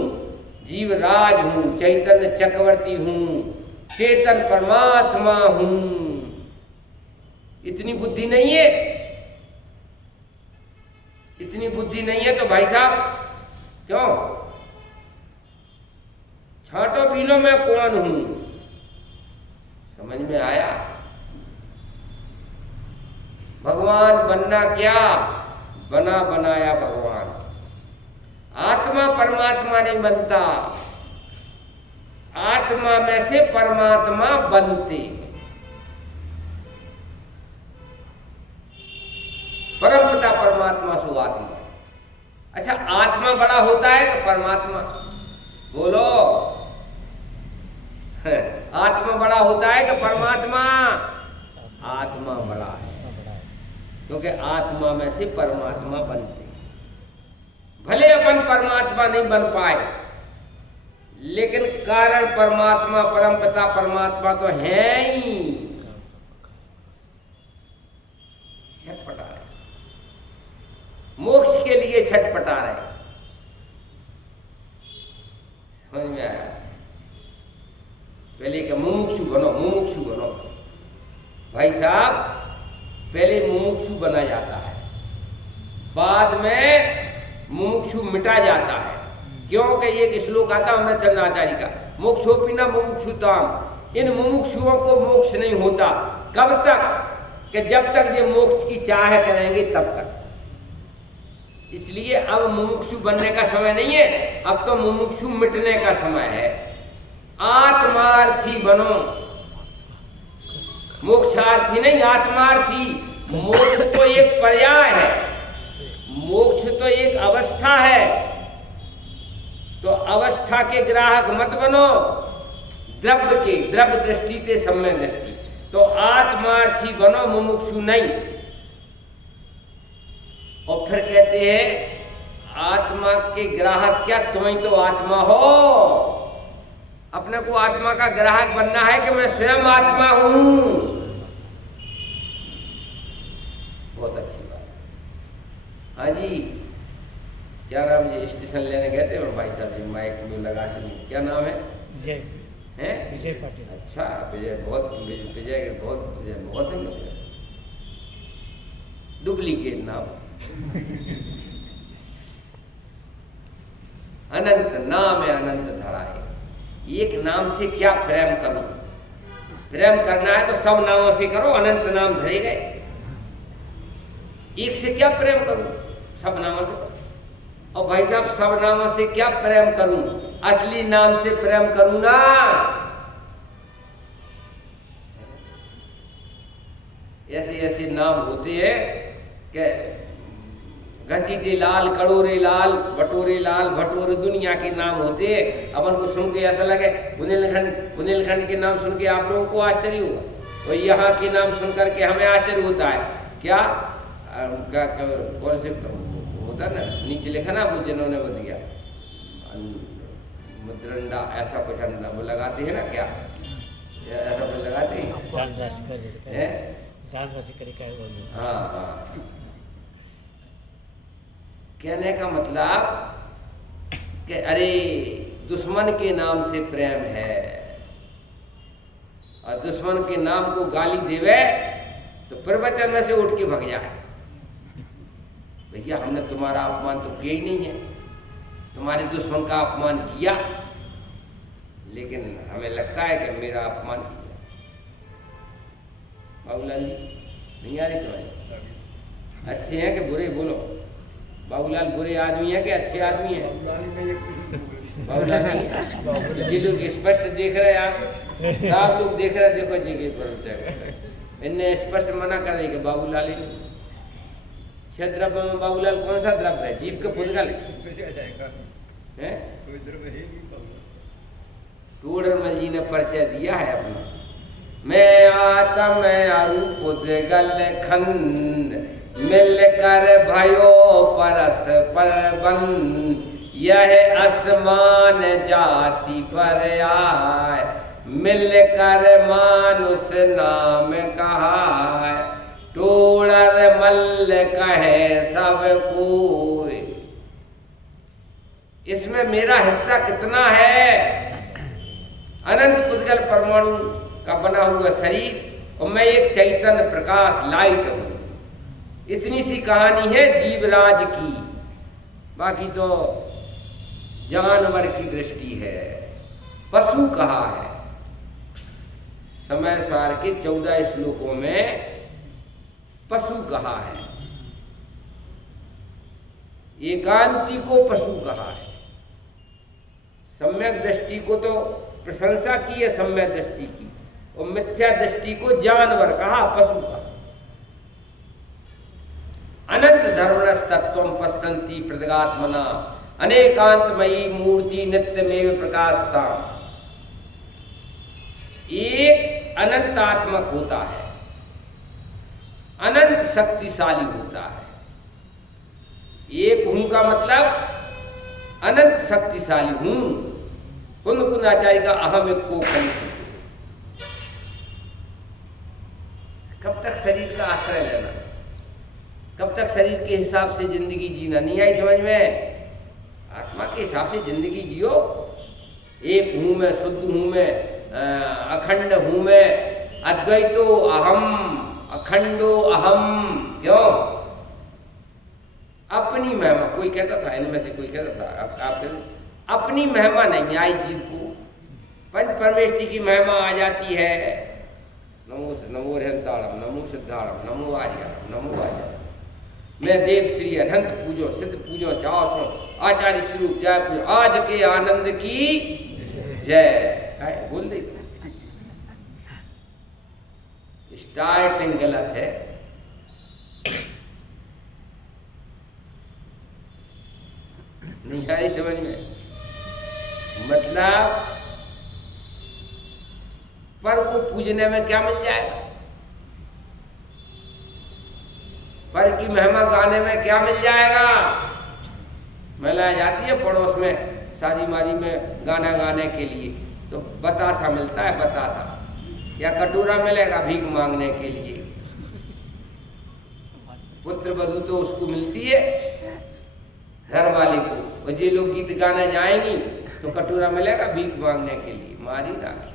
जीव राज हूं, चैतन्य चक्रवर्ती हूं, चेतन परमात्मा हूं। इतनी बुद्धि नहीं है, इतनी बुद्धि नहीं है तो भाई साहब क्यों छाटो बीनो मैं कौन हूं। समझ में आया? भगवान बनना क्या, बना बनाया भगवान। आत्मा परमात्मा नहीं बनता, आत्मा में से परमात्मा बनते। परमपिता परमात्मा सु आत्मा। अच्छा, आत्मा बड़ा होता है कि परमात्मा? बोलो, आत्मा बड़ा होता है कि परमात्मा? आत्मा बड़ा है, क्योंकि आत्मा में से परमात्मा बनते। भले अपन परमात्मा नहीं बन पाए, लेकिन कारण परमात्मा, परमपिता परमात्मा तो है ही। छटपटा रहे, मोक्ष के लिए छटपटा रहे। समझ में आया? पहले का मुमुक्षु बनो, मुमुक्षु बनो। भाई साहब, पहले मुमुक्षु बना जाता है, बाद में मुमुक्षु मिटा जाता है। क्योंकि एक श्लोक आता है अमृत चंद्राचार्य का, मोक्षोपि न मुमुक्षुताम। इन मुमुक्षुओं को मोक्ष नहीं होता। कब तक? कि जब तक ये मोक्ष की चाह करेंगे तब तक। इसलिए अब मुमुक्षु बनने का समय नहीं है, अब तो मुमुक्षु मिटने का समय है। आत्मार्थी बनो, मोक्षार्थी नहीं, आत्मार्थी। मोक्ष तो एक पर्याय है, मोक्ष तो एक अवस्था है, तो अवस्था के ग्राहक मत बनो, द्रव्य के, द्रव्य दृष्टि के समय दृष्टि। तो आत्मार्थी बनो, मुमुक्षु नहीं। और फिर कहते हैं आत्मा के ग्राहक क्या, तुम्हें तो आत्मा हो। अपने को आत्मा का ग्राहक बनना है कि मैं स्वयं आत्मा हूं। बहुत अच्छी बात। हाँ जी, क्या नाम जी? स्टेशन लेने गए थे और भाई साहब जी माइक में लगा के, क्या नाम है? विजय है, विजय पाटिल। अच्छा, विजय बहुत, विजय बहुत है मुझे। डुप्लीकेट नाम। अनंत नाम है, अनंत धरा है। एक नाम से क्या प्रेम करूं? प्रेम करना है तो सब नामों से करो, अनंत नाम धरे गए। एक से क्या प्रेम करूं? सब नामों से। और भाई साहब, सब नामों से क्या प्रेम करूं? असली नाम से प्रेम करूं ना। ऐसे ऐसे नाम होते हैं कि घसीटे लाल, कड़ोरे लाल, भटोरे लाल, भटोरे दुनिया के नाम होते हैं। अपन को सुन के ऐसा लगे, बुंदेलखंड के नाम सुन के आप लोगों को आश्चर्य हुआ, और यहाँ के नाम सुन करके हमें आश्चर्य होता है। क्या कौन से होता ना, नीचे लिखा ना वो जिन्होंने वो दिया मुद्रंडा, ऐसा कुछ वो लगाते हैं ना, क्या ऐसा कुछ लगाते हैं? हाँ हाँ। कहने का मतलब कि अरे दुश्मन के नाम से प्रेम है, और दुश्मन के नाम को गाली देवे तो प्रवचन में से उठ के भग जाए। भैया, हमने तुम्हारा अपमान तो किया ही नहीं है, तुम्हारे दुश्मन का अपमान किया, लेकिन हमें लगता है कि मेरा अपमान किया। बाबूलाल जी, नहीं आ रही समझ? अच्छे हैं कि बुरे? बोलो। बाबूलाल बुरे आदमी है कि अच्छे आदमी है? बाबूलाल नहीं। जी लोग स्पष्ट देख रहे हैं, आप आप लोग देख रहे हैं, देखो जी पर इनने स्पष्ट मना कर दी कि बाबूलाल ही नहीं। छह द्रव्य में बाबूलाल कौन सा द्रव्य है? जीव के पुद्गल है? टोडरमल जी ने परिचय दिया है अपना। मैं आत्म अरूप उदगल खंड मिलकर भयो परस्पर बंद, यह असमान जाति पर आए मिलकर मानुष नाम कहाय, टोडर मल कहे सब कोई। इसमें मेरा हिस्सा कितना है? अनंत पुद्गल परमाणु का बना हुआ शरीर और मैं एक चैतन्य प्रकाश लाइट हूं। इतनी सी कहानी है जीवराज की, बाकी तो जानवर की दृष्टि है। पशु कहा है समय सार के 14 श्लोकों में, पशु कहा है। एकांती को पशु कहा है। सम्यक दृष्टि को तो प्रशंसा की है सम्यक दृष्टि की, और मिथ्या दृष्टि को जानवर कहा, पशु कहा। अनंत धर्मणस्तत्वं पश्यन्ति प्रदगात्मना अनेकांतमयी मूर्ति नित्यमेव प्रकाशता। एक अनंतात्मक होता है, अनंत शक्तिशाली होता है। एक हूं का मतलब अनंत शक्तिशाली हूं। कुंद कुंदाचार्य का अहम एक को कब तक शरीर का आश्रय लेना, कब तक शरीर के हिसाब से जिंदगी जीना? नहीं आई समझ में? आत्मा के हिसाब से जिंदगी जियो। एक हूं मैं, शुद्ध हूं मैं, अखंड हूं मैं, अद्वैतो अहम, अखंडो अहम। क्यों? अपनी महिमा। कोई कहता था, इनमें से कोई कहता था, आप अपनी महिमा नहीं आई जीव को। पंच परमेष्टि की महिमा आ जाती है। नमो नमो रहंताड़म, नमो सिद्धाड़म, नमो आर्याम, नमो आर्याम। मैं देव श्री अनंत पूजो, सिद्ध पूजो, चाओ आचार्य स्वरूप जय पूजो, आज के आनंद की जय। बोल दे। स्टार्टिंग गलत है। नहीं सारी समझ में? मतलब पर को पूजने में क्या मिल जाएगा? पर की महिमा गाने में क्या मिल जाएगा? महिला जाती है पड़ोस में शादी मादी में गाना गाने के लिए, तो बतासा मिलता है, बतासा या कटोरा मिलेगा भीख मांगने के लिए। पुत्र वधू तो उसको मिलती है घर वाले को, और जे लोग गीत गाने जाएंगी तो कटोरा मिलेगा भीख मांगने के लिए। मारी राखी।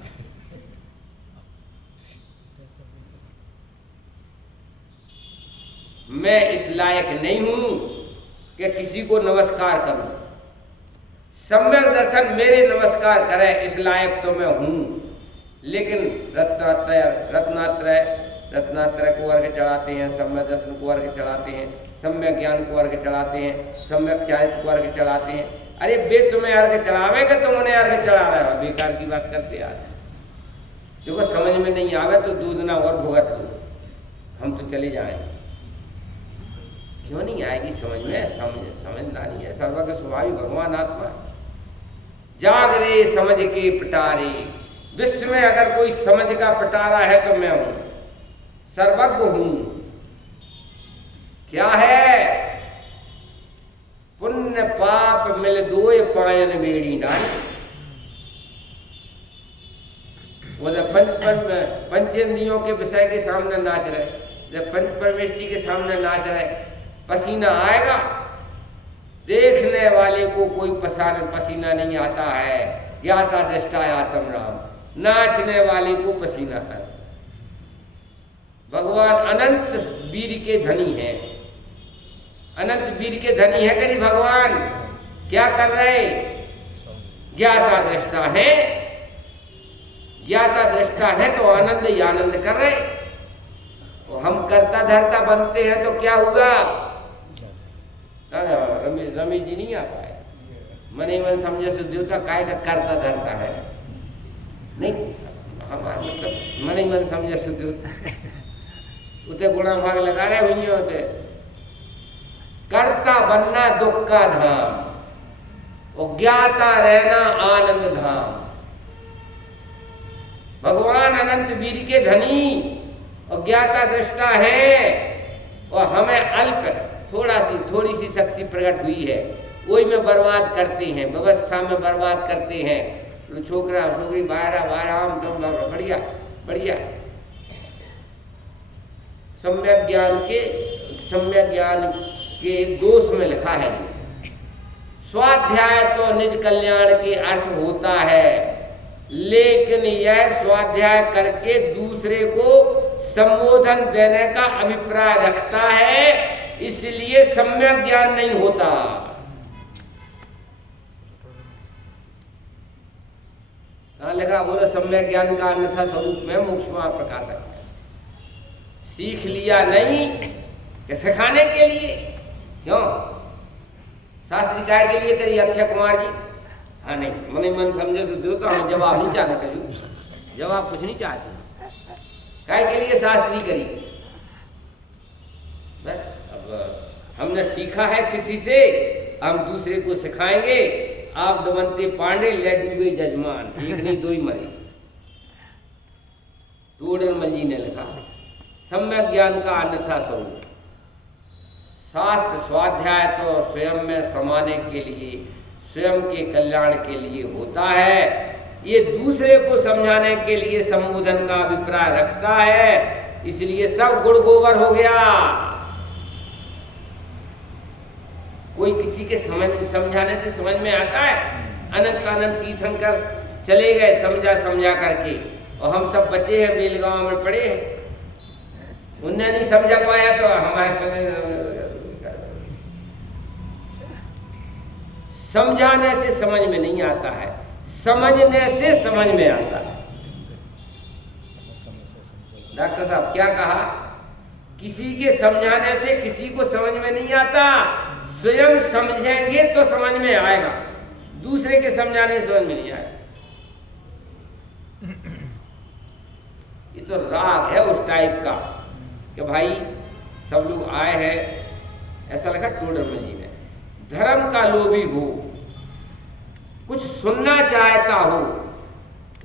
मैं इस लायक नहीं हूं कि किसी को नमस्कार करूं। सम्यक दर्शन मेरे नमस्कार करे, इस लायक तो मैं हूं। लेकिन रत्नात्रय को अर्घ्य चढ़ाते हैं, सम्यक दर्शन को अर्घ्य चढ़ाते हैं, सम्यक ज्ञान को अर्घ्य चढ़ाते हैं, सम्यक चारित्र को अर्घ्य चढ़ाते हैं। अरे बे तुम्हें अर्घ्य चढ़ावेगा, तुम उन्हें अर्घ्य चढ़ा रहे हो। बेकार की बात करते यार। देखो समझ में नहीं आवे तो 2 दिन और भुगत लो, हम तो चले जाएंगे। क्यों नहीं आएगी समझ में? समझदारी है। सर्वज्ञ स्वभावी भगवान आत्मा। जाग रे समझ के पिटारे। विश्व में अगर कोई समझ का पिटारा है तो मैं हूं, सर्वज्ञ हूं। क्या है? पुण्य पाप मिल दोय पायन बेड़ी डाली। वो जब पंचेंद्रियों के विषय के सामने नाच रहे, जब पंच परमेष्टि के सामने नाच रहे, पसीना आएगा। देखने वाले को कोई पसीना नहीं आता है। ज्ञाता दृष्टा आत्म राम। नाचने वाले को पसीना आता। भगवान अनंत वीर के धनी हैं। अनंत वीर के धनी है कि भगवान? क्या कर रहे? ज्ञाता दृष्टा है। ज्ञाता दृष्टा है तो आनंद ही आनंद कर रहे। और हम करता धरता बनते हैं तो क्या हुआ? रमेश जी नहीं आ पाए। मन ही मन समझे शुद्ध काय का करता धरता है नहीं। हमारा मतलब मन ही मन समझे शुद्ध उते गुणा भाग लगा रहे हुई होते। करता बनना दुख का धाम और ज्ञाता रहना आनंद धाम। भगवान अनंत वीर के धनी और ज्ञाता दृष्टा है, और हमें अल्प थोड़ी सी शक्ति प्रकट हुई है, वही में बर्बाद करते हैं, व्यवस्था में बर्बाद करते हैं। तो छोकरा छोकरी बारह आम तुम बढ़िया बढ़िया। सम्यक ज्ञान के दोष में लिखा है, स्वाध्याय तो निज कल्याण के अर्थ होता है, लेकिन यह स्वाध्याय करके दूसरे को संबोधन देने का अभिप्राय रखता है, इसलिए सम्यक ज्ञान नहीं होता। लिखा बोले सम्यक ज्ञान का अन्यथा स्वरूप में मोक्ष में प्रकाशक। सीख लिया नहीं कि सिखाने के लिए, क्यों शास्त्री काय के लिए करिए अक्षय कुमार जी? हाँ नहीं, मन मन समझे तो दो, तो हम जवाब नहीं चाहते, करिए जवाब कुछ नहीं चाहते, काय के लिए शास्त्री करिए। बस अब हमने सीखा है किसी से, हम दूसरे को सिखाएंगे। आप दमनते पांडे ले डूबे जजमान, एक नहीं दो ही मरे। टोडरमल जी ने लिखा सम्यक ज्ञान का अन्यथा स्वरूप। शास्त्र स्वाध्याय तो स्वयं में समाने के लिए, स्वयं के कल्याण के लिए होता है, ये दूसरे को समझाने के लिए संबोधन का अभिप्राय रखता है, इसलिए सब गुड़ गोबर हो गया। कोई किसी के समझाने से समझ में आता है? अनंत तीर्थंकर चले गए समझा करके, और हम सब बचे हैं बेलगांव में पड़े हैं, उनने नहीं समझा पाया तो हमारे समझाने से समझ में नहीं आता है, समझने से समझ में आता है। डॉक्टर साहब क्या कहा? किसी के समझाने से किसी को समझ में नहीं आता, स्वयं समझेंगे तो समझ में आएगा, दूसरे के समझाने से समझ में नहीं आएगा। ये तो राग है उस टाइप का कि भाई सब लोग आए हैं, ऐसा लगा टोडरमल जी ने, धर्म का लोभी हो, कुछ सुनना चाहता हो,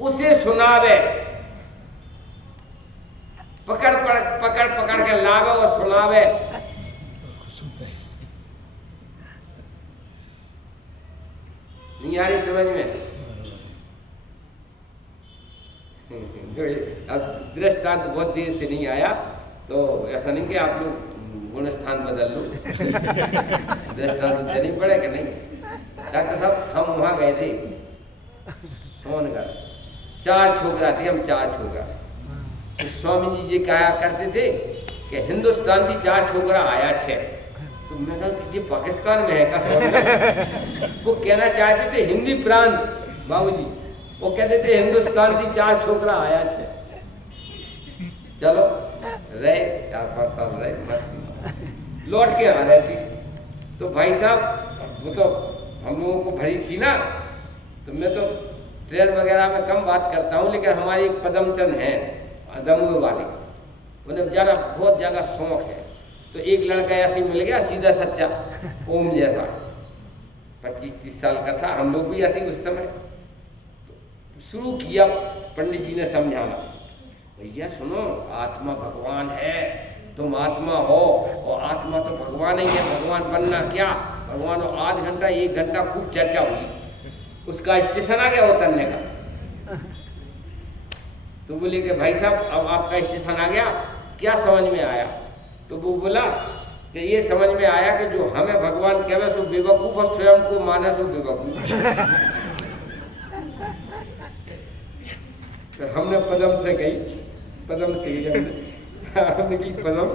उसे सुनावे, पकड़ पकड़ के लावे और सुनावे। नहीं आ रही समझ में? अब दृष्टांत बहुत देर से नहीं आया, तो ऐसा नहीं कि आप लोग गुण स्थान बदल लो। दृष्टांत देनी पड़े कि नहीं? डॉक्टर साहब हम वहाँ गए थे, फोन कर 4 छोकरा थे, हम 4 छोकरा। तो स्वामी जी कहा करते थे कि हिंदुस्तान से 4 छोकरा आया 6। तो मैं कहा कि ये पाकिस्तान में है का? वो कहना चाहते थे हिंदी प्रांत बाबूजी, वो कहते थे हिंदुस्तान से 4 छोकरा आया 6। चलो रहे 4-5 साल रहे, मस्ती लौट के आ रहे थे। तो भाई साहब वो तो हम लोगों को भरी थी ना, तो मैं तो ट्रेन वगैरह में कम बात करता हूँ, लेकिन हमारे एक पदमचंद हैं दमोह वाले, उन्हें बहुत ज़्यादा शौक है। तो एक लड़का ऐसे मिल गया सीधा सच्चा ओम जैसा, 25-30 साल का था, हम लोग भी ऐसे उस समय। तो शुरू किया पंडित जी ने समझाना, भैया सुनो, आत्मा भगवान है, तुम आत्मा हो, और आत्मा तो भगवान ही है, भगवान बनना क्या? भगवान को आध घंटा 1 घंटा खूब चर्चा हुई, उसका स्टेशन आ गया उतरने का। तो बोले कि भाई साहब अब आपका स्टेशन आ गया, क्या समझ में आया? तो वो बोला कि ये समझ में आया कि जो हमें भगवान कहे सो बेवकूफ और स्वयं को माने सो बेवकूफ। तो हमने पदम से गई, हमने की पदम,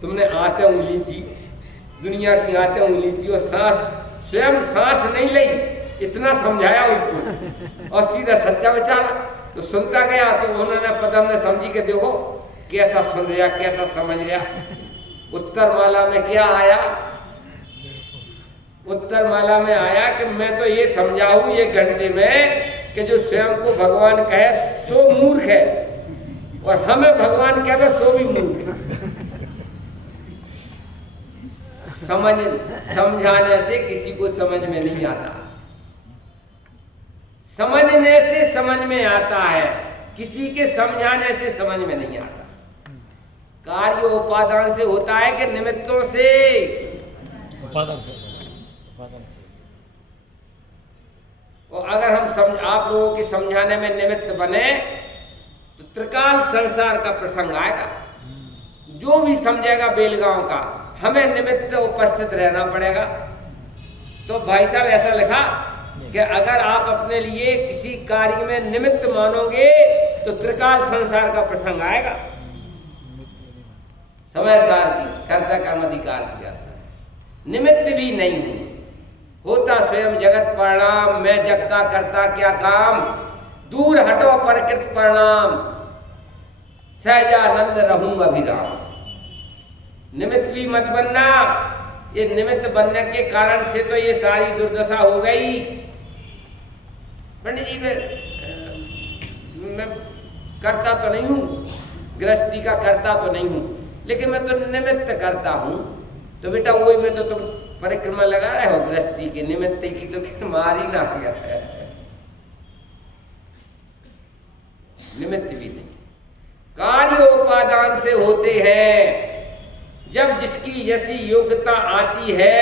तुमने आते उंगली थी, दुनिया की आते उंगली थी, और स्वयं सांस नहीं ली, इतना समझाया उसको, और सीधा सच्चा बेचारा तो सुनता गया। तो उन्होंने पदम ने समझी कि देखो कैसा सुन रहा, कैसा समझ रहा। उत्तर माला में क्या आया? उत्तर माला में आया कि मैं तो ये समझाऊं 1 घंटे में कि जो स्वयं को भगवान कहे सो मूर्ख है, और हमें भगवान कहे सो भी मूर्ख है। समझाने से किसी को समझ में नहीं आता, समझने से समझ में आता है। किसी के समझाने से समझ में नहीं आता। कार्य उपादान से होता है कि निमित्तों से? उपादान से, उपादान से। और अगर हम आप लोगों के समझाने में निमित्त बने तो त्रिकाल संसार का प्रसंग आएगा। जो भी समझेगा बेलगांव का, हमें निमित्त उपस्थित रहना पड़ेगा। तो भाई साहब ऐसा लिखा कि अगर आप अपने लिए किसी कार्य में निमित्त मानोगे तो त्रिकाल संसार का प्रसंग आएगा। समय सार की कर्ता कर्म अधिकार की आशा है। निमित्त भी नहीं हूं, होता स्वयं जगत परिणाम, मैं जग का करता क्या काम, दूर हटो प्रकृत परिणाम, सहजानंद रहूं अभिराम। निमित्त भी मत बनना। ये निमित्त बनने के कारण से तो ये सारी दुर्दशा हो गई। पंडित जी मैं करता तो नहीं हूं, गृहस्थी का करता तो नहीं हूं, लेकिन मैं तो निमित्त करता हूं। तो बेटा वही में तो तुम परिक्रमा लगा रहे हो गृहस्थी के, निमित्त की तो मार ही ना गया है। निमित्त भी नहीं, कार्य उपादान से होते हैं। जब जिसकी जैसी योग्यता आती है,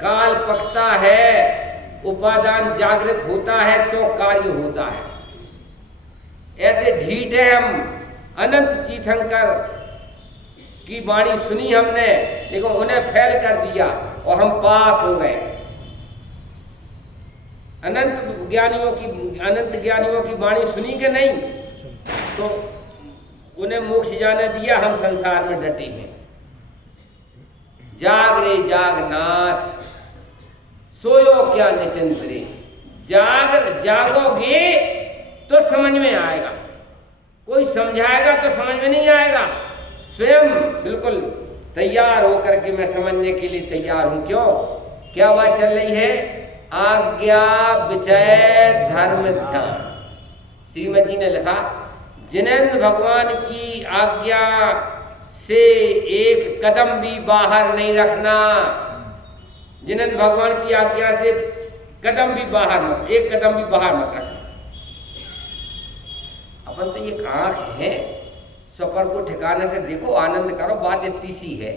काल पकता है, उपादान जागृत होता है तो कार्य होता है। ऐसे ढीठ है हम। अनंत तीर्थंकर की वाणी सुनी हमने, लेकिन उन्हें फेल कर दिया और हम पास हो गए। अनंत ज्ञानियों की वाणी सुनी कि नहीं, तो उन्हें मोक्ष जाने दिया, हम संसार में डटे हैं। जाग रे जागनाथ, सोयो क्या निचंतरे। जागोगे तो समझ में आएगा, कोई समझाएगा तो समझ में नहीं आएगा। स्वयं बिल्कुल तैयार होकर के मैं समझने के लिए तैयार हूं। क्यों? क्या बात चल रही है? आज्ञा विचय धर्म ध्यान। श्रीमती ने लिखा, जिनेंद्र भगवान की आज्ञा से एक कदम भी बाहर नहीं रखना। जिनेंद्र भगवान की आज्ञा से कदम भी बाहर मत, एक कदम भी बाहर मत रखना। अपन तो ये आंख है, सफर को ठिकाने से देखो, आनंद करो, बात इतनी सी है।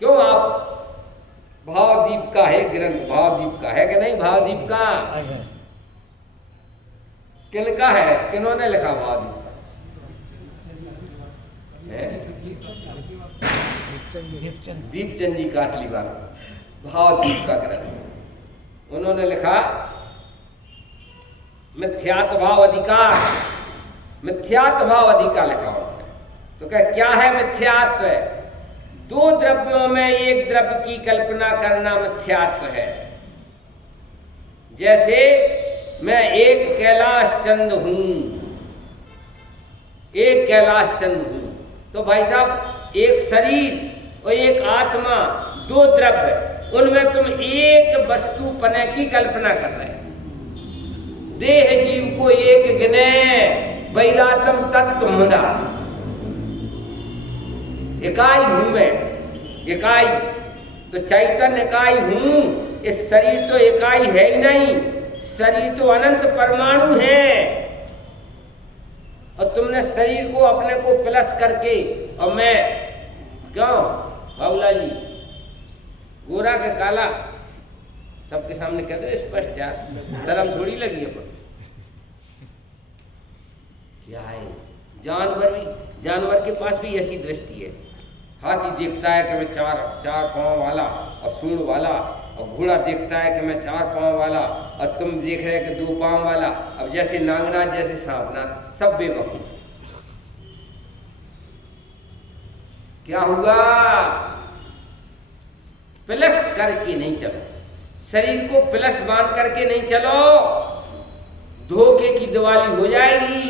क्यों? आप भावदीप का है ग्रंथ, भावदीप का है कि नहीं? भावदीप का किनका है? किन्होंने लिखा भावदीप? दीपचंद जी कासली वाला भावदीप का ग्रंथ। उन्होंने लिखा मिथ्यात्व भाव अधिकार, मिथ्यात्व भाव अधिकार लिखा उन्होंने। तो क्या है मिथ्यात्व? दो द्रव्यों में एक द्रव्य की कल्पना करना मिथ्यात्व है। जैसे मैं एक कैलाश चंद हूं, एक कैलाश चंद हूं, तो भाई साहब एक शरीर और एक आत्मा, दो द्रव्य, उनमें तुम एक वस्तु पने की कल्पना कर रहे हो। देह जीव को एक गिने, वैरातम तत्व मुदा। इकाई हूं मैं, इकाई तो चैतन्य इकाई हूं। इस शरीर तो इकाई है ही नहीं, शरीर तो अनंत परमाणु है। और तुमने शरीर को अपने को प्लस करके, और मैं क्यों बाबूलाल जी गोरा के काला सबके सामने कह दो स्पष्ट, यार शर्म थोड़ी लगी है। क्या है? जानवर के पास भी ऐसी दृष्टि है। हाथी देखता है कि मैं चार पांव वाला और सूंड वाला, और घोड़ा देखता है कि मैं 4 पांव वाला, और तुम देख रहे कि 2 पांव वाला। अब जैसे नागनाथ जैसे सांपनाथ, सब बेवकूफ। क्या हुआ? प्लस करके नहीं चलो, शरीर को प्लस मान करके नहीं चलो, धोखे की दिवाली हो जाएगी।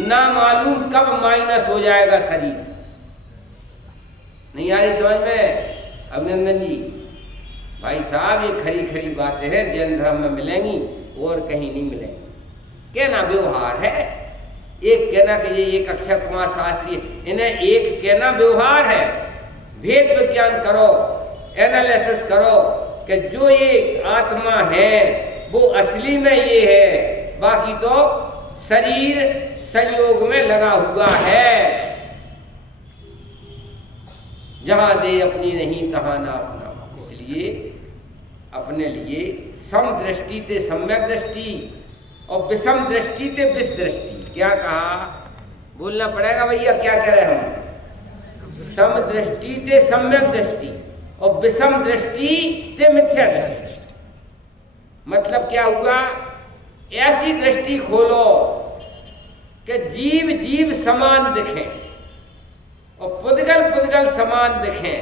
ना मालूम कब माइनस हो जाएगा शरीर। नहीं आ रही समझ में अभिनंदन जी? भाई साहब ये खरी खरी बातें हैं, जैन धर्म में मिलेंगी और कहीं नहीं मिलेंगी। कहना व्यवहार है, एक कहना कि ये एक अक्षय कुमार शास्त्री, इन्हें एक कहना व्यवहार है। भेद विज्ञान करो, एनालिसिस करो कि जो ये आत्मा है वो असली में ये है, बाकी तो शरीर संयोग में लगा हुआ है। जहां दे अपनी नहीं तहां ना अपना। इसलिए अपने लिए सम दृष्टि ते सम्यक दृष्टि और विषम दृष्टि ते विष दृष्टि। क्या कहा? बोलना पड़ेगा भैया, क्या कह रहे हम? सम दृष्टि ते सम्यक दृष्टि और विषम दृष्टि ते मिथ्या दृष्टि। मतलब क्या हुआ? ऐसी दृष्टि खोलो कि जीव जीव समान दिखें और पुद्गल पुद्गल समान दिखें।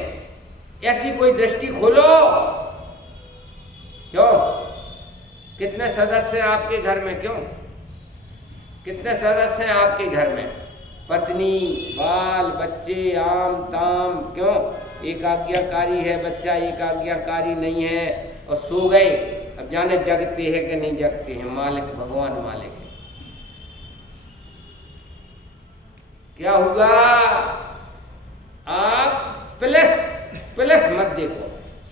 ऐसी कोई दृष्टि खोलो। क्यों? कितने सदस्य हैं आपके घर में? क्यों? कितने सदस्य हैं आपके घर में? पत्नी, बाल बच्चे, आम ताम। क्यों? एक आज्ञाकारी है बच्चा, एक आज्ञाकारी नहीं है, और सो गए। अब जाने जगते हैं कि नहीं जगते हैं, मालिक भगवान मालिक है। क्या हुआ? आप प्लस प्लस मत देखो,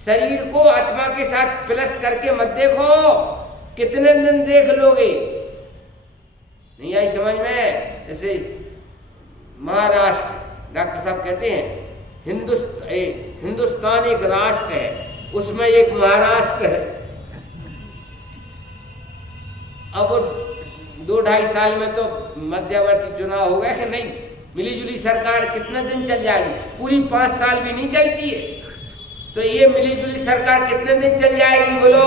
शरीर को आत्मा के साथ प्लस करके मत देखो। कितने दिन देख लोगे? नहीं आई समझ में? जैसे महाराष्ट्र, डॉक्टर साहब कहते हैं हिंदुस्तान एक राष्ट्र है, उसमें एक महाराष्ट्र है। अब 2-2.5 साल में तो मध्यवर्ती चुनाव होगा कि नहीं? मिली जुली सरकार कितने दिन चल जाएगी? पूरी 5 साल भी नहीं चलती है, तो ये मिली जुली सरकार कितने दिन चल जाएगी? बोलो,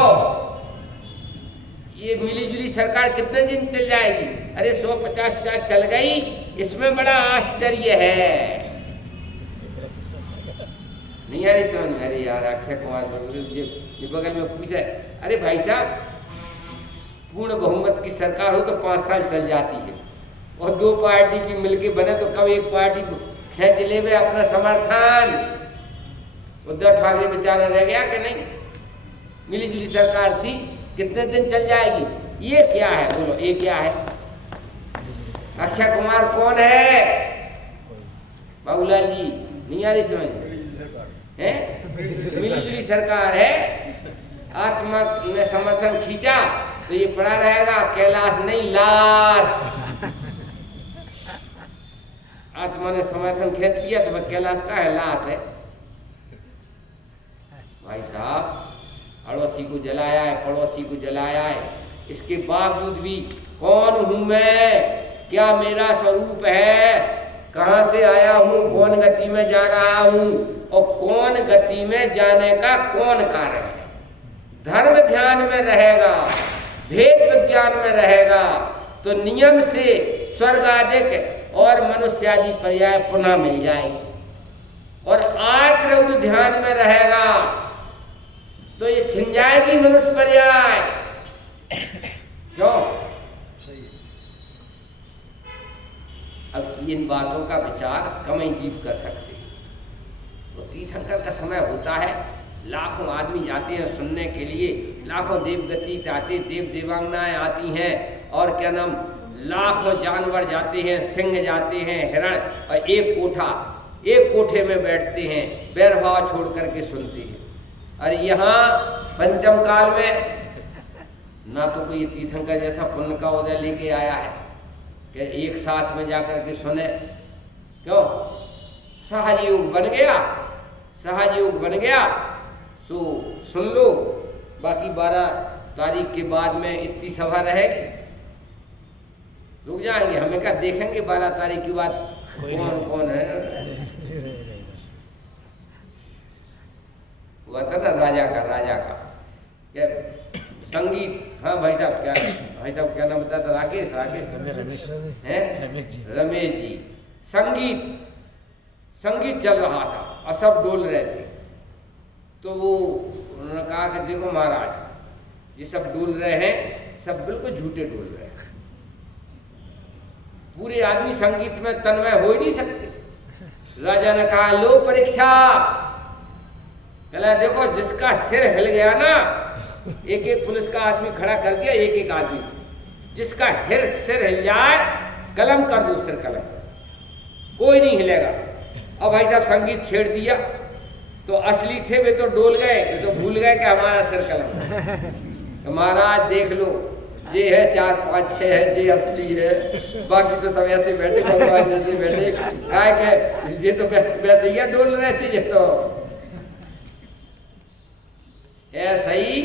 ये मिली जुली सरकार कितने दिन चल जाएगी? अरे 150 साल चल गई, इसमें बड़ा आश्चर्य है। नहीं आ रही समझ में? अरे यार, अक्षय कुमार बगल में पूछा, अरे भाई साहब, पूर्ण बहुमत की सरकार हो तो 5 साल चल जाती है, और 2 पार्टी की मिलके बने तो कब एक पार्टी को खींच ले वे अपना समर्थन। उद्धव ठाकरे बेचारा रह गया कि नहीं? मिली जुली सरकार थी, कितने दिन चल जाएगी? ये क्या है? बोलो, ये क्या है? अक्षय कुमार कौन है? बाबूलाल जी, नहीं आ रही समझ है? मिली जुली सरकार है, आत्मा ने समर्थन खींचा तो ये पड़ा रहेगा, कैलाश नहीं लाश। आत्मा ने समर्थन खींच लिया तो वह कैलाश का है, लाश है। भाई साहब, अड़ोसी को जलाया है, पड़ोसी को जलाया है, इसके बावजूद भी कौन हूं मैं? क्या मेरा स्वरूप है? कहां से आया हूं? कौन गति में जा रहा हूं? और कौन गति में जाने का कौन कारण है? धर्म ध्यान में रहेगा, भेद विज्ञान में रहेगा, तो नियम से स्वर्ग आदिक और मनुष्यादि पर्याय पुनः मिल जाएंगे। और आर्त रौद्र ध्यान में रहेगा तो ये छिन जाएगी मनुष्य पर्याय। क्यों? अब इन बातों का विचार कम ही जीव कर सकते हैं। तो तीर्थंकर का समय होता है, लाखों आदमी जाते हैं सुनने के लिए, लाखों देवगति आते, देव देवांगनाएं आती हैं, और क्या नाम, लाखों जानवर जाते हैं, सिंह जाते हैं, हिरण, और एक कोठे में बैठते हैं, बैरभाव छोड़ करके सुनते हैं। और यहाँ पंचम काल में ना तो कोई तीर्थंकर जैसा पुण्य का उदय लेके आया है कि एक साथ में जाकर के सुने। क्यों? सहज योग बन गया, सहज योग बन गया, सो सुन लो। बाकी 12 तारीख के बाद में इतनी सभा रहेगी, रुक जाएंगे। हमें क्या देखेंगे 12 तारीख के बाद कौन कौन है? हुआ था ना राजा का क्या संगीत। हाँ भाई साहब, क्या भाई साहब क्या नाम बताया था? राकेश रमेश हैं? रमेश जी। संगीत चल रहा था और सब डोल रहे थे, तो वो उन्होंने कहा कि देखो महाराज, ये सब डोल रहे हैं, सब बिल्कुल झूठे डोल रहे हैं। पूरे आदमी संगीत में तन्मय हो ही नहीं सकते। राजा ने कहा, लो परीक्षा। कहला देखो, जिसका सिर हिल गया ना, एक एक पुलिस का आदमी खड़ा कर दिया, एक एक आदमी, जिसका सिर हिल जाए कलम कर दो, सिर कलम, कोई नहीं हिलेगा। और भाई साहब संगीत छेड़ दिया तो असली थे वे तो डोल गए, वे तो भूल गए कि हमारा सिर कलम। तो महाराज देख लो, ये है 4 5 6 है, ये असली है, बाकी तो सब ऐसे बैठे भगवान जैसे बैठे काय के ये तो वैसे ही डोल रहे थे। ये तो ऐसा ही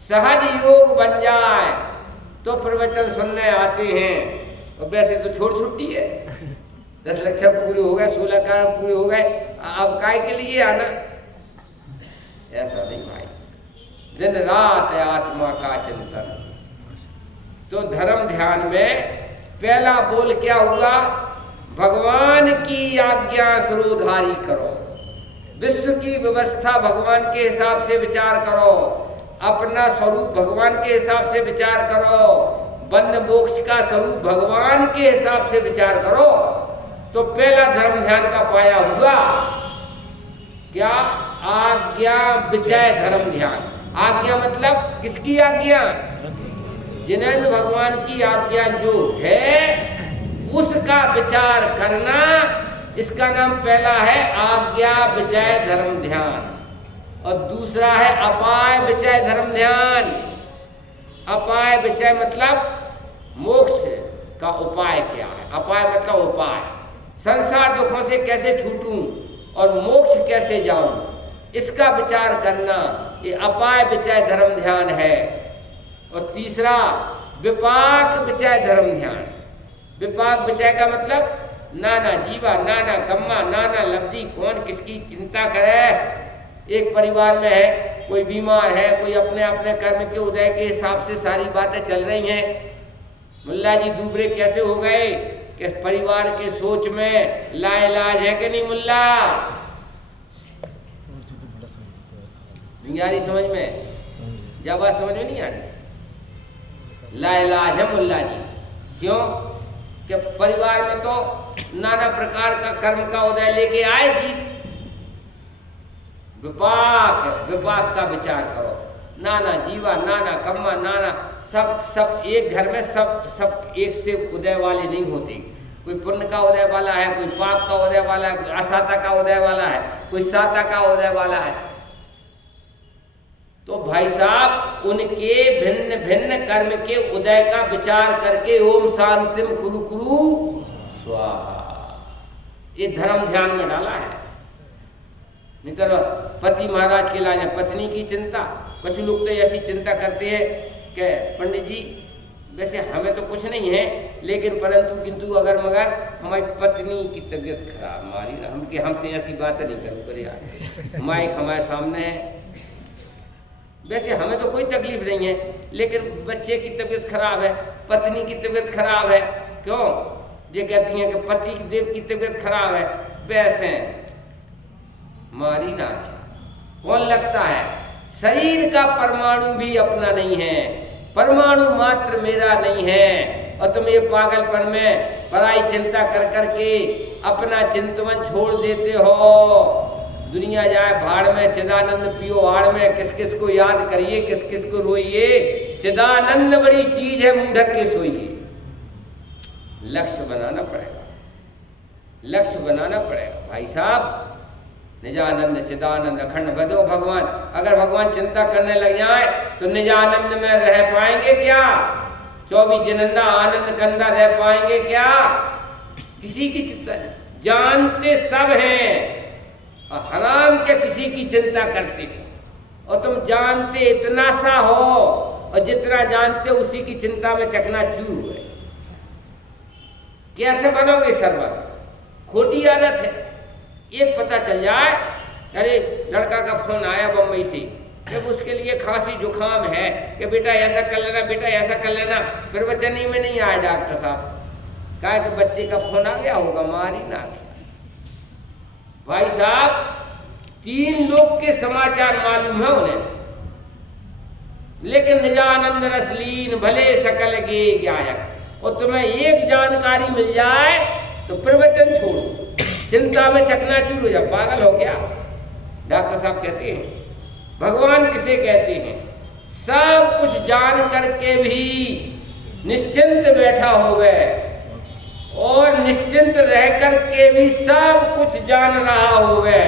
सहज योग बन जाए तो प्रवचन सुनने आते हैं, और वैसे तो छोड़ छुट्टी है, 10 लक्षण पूरे हो गए, 16 कारण पूरे हो गए, अब काय के लिए आना? ऐसा नहीं भाई, दिन रात आत्मा का चिंतन। तो धर्म ध्यान में पहला बोल क्या हुआ? भगवान की आज्ञा स्वरूपधारी करो, विश्व की व्यवस्था भगवान के हिसाब से विचार करो, अपना स्वरूप भगवान के हिसाब से विचार करो, बंध मोक्ष का स्वरूप भगवान के हिसाब से विचार करो। तो पहला धर्म ध्यान का पाया हुआ क्या? आज्ञा विचय धर्म ध्यान। आज्ञा मतलब किसकी आज्ञा? जिनेंद्र भगवान की आज्ञा जो है उसका विचार करना, इसका नाम पहला है आज्ञा विचय धर्म ध्यान, और दूसरा है अपाय विचय धर्म ध्यान। अपाय विचय मतलब मोक्ष का उपाय क्या है? अपाय मतलब उपाय, संसार दुखों से कैसे छूटूं और मोक्ष कैसे जाऊं, इसका विचार करना, ये अपाय विचय धर्म ध्यान है। और तीसरा विपाक विचय धर्म ध्यान। विपाक विचय का मतलब नाना जीवा, नाना कम्मा, नाना लब्धि, कौन किसकी चिंता करे। एक परिवार में है, कोई बीमार है, कोई अपने अपने कर्म के उदय के हिसाब से सारी बातें चल रही हैं। मुल्ला जी दूबरे कैसे हो गए कि परिवार के सोच में लाइलाज है कि नहीं मुल्ला? नहीं आ रही समझ में? जब बात समझ में नहीं आ रही, लाइलाज है मुल्ला जी। क्यों? कि परिवार में तो नाना प्रकार का कर्म का उदय लेके आए जी। विपाक, विपाक का विचार करो, नाना जीवा, नाना कम्मा, नाना सब एक घर में सब एक से उदय वाले नहीं होते। कोई पुण्य का उदय वाला है, कोई पाप का उदय वाला है, कोई असाता का उदय वाला है, कोई साता का उदय वाला है। तो भाई साहब उनके भिन्न भिन्न कर्म के उदय का विचार करके ओम शांतिम कुरु कुरु स्वाहा, ये धर्म ध्यान में डाला है। नहीं तो पति महाराज के लाए पत्नी की चिंता। कुछ लोग तो ऐसी चिंता करते हैं कि पंडित जी वैसे हमें तो कुछ नहीं है, लेकिन परंतु किंतु अगर मगर हमारी पत्नी की तबीयत खराब, हमारी हमसे ऐसी बातें नहीं करूँ करे यार, माइक हमारे सामने है, वैसे हमें तो कोई तकलीफ नहीं है, लेकिन बच्चे की तबीयत खराब है, पत्नी की तबीयत खराब है। क्यों? ये कहती हैं कि पति की देव की तबीयत खराब है। वैसे मारी ना कौन लगता है? शरीर का परमाणु भी अपना नहीं है, परमाणु मात्र मेरा नहीं है। और तुम ये पागलपन में पराई चिंता कर करके अपना चिंतवन छोड़ देते हो। दुनिया जाए भाड़ में, चिदानंद पियो आड़ में, किस किस को याद करिए, किस किस को रोइए। चिदानंद बड़ी चीज है, मूढ़क के सोइए। लक्ष्य बनाना पड़ेगा, लक्ष्य बनाना पड़ेगा भाई साहब। निजानंद चिदानंद अखंड बदो भगवान। अगर भगवान चिंता करने लग जाए तो निजानंद में रह पाएंगे क्या? 24 जिनंदा आनंद कंदा रह पाएंगे क्या? किसी की चिंता नहीं, जानते सब हैं और हराम के किसी की चिंता करते हो। और तुम जानते इतना सा हो और जितना जानते उसी की चिंता में चकनाचूर हुए। कैसे बनोगे सर्वस? खोटी आदत है। एक पता चल जाए, अरे लड़का का फोन आया बम्बई से, जब उसके लिए खांसी जुकाम है कि बेटा ऐसा कर लेना, बेटा ऐसा कर लेना, फिर वचनी में नहीं आया डॉक्टर साहब, कहा कि बच्चे का फोन आ गया होगा, मारी ना। भाई साहब 3 लोग के समाचार मालूम है उन्हें, लेकिन निजानंद रसलीन भले सकल गे गायक। और तुम्हें एक जानकारी मिल जाए तो प्रवचन छोड़ो, चिंता में चकनाचूर हो जा, पागल हो गया। डॉक्टर साहब कहते हैं भगवान किसे कहते हैं? सब कुछ जान करके भी निश्चिंत बैठा हो गए और निश्चिंत रह करके भी सब कुछ जान रहा हो गए,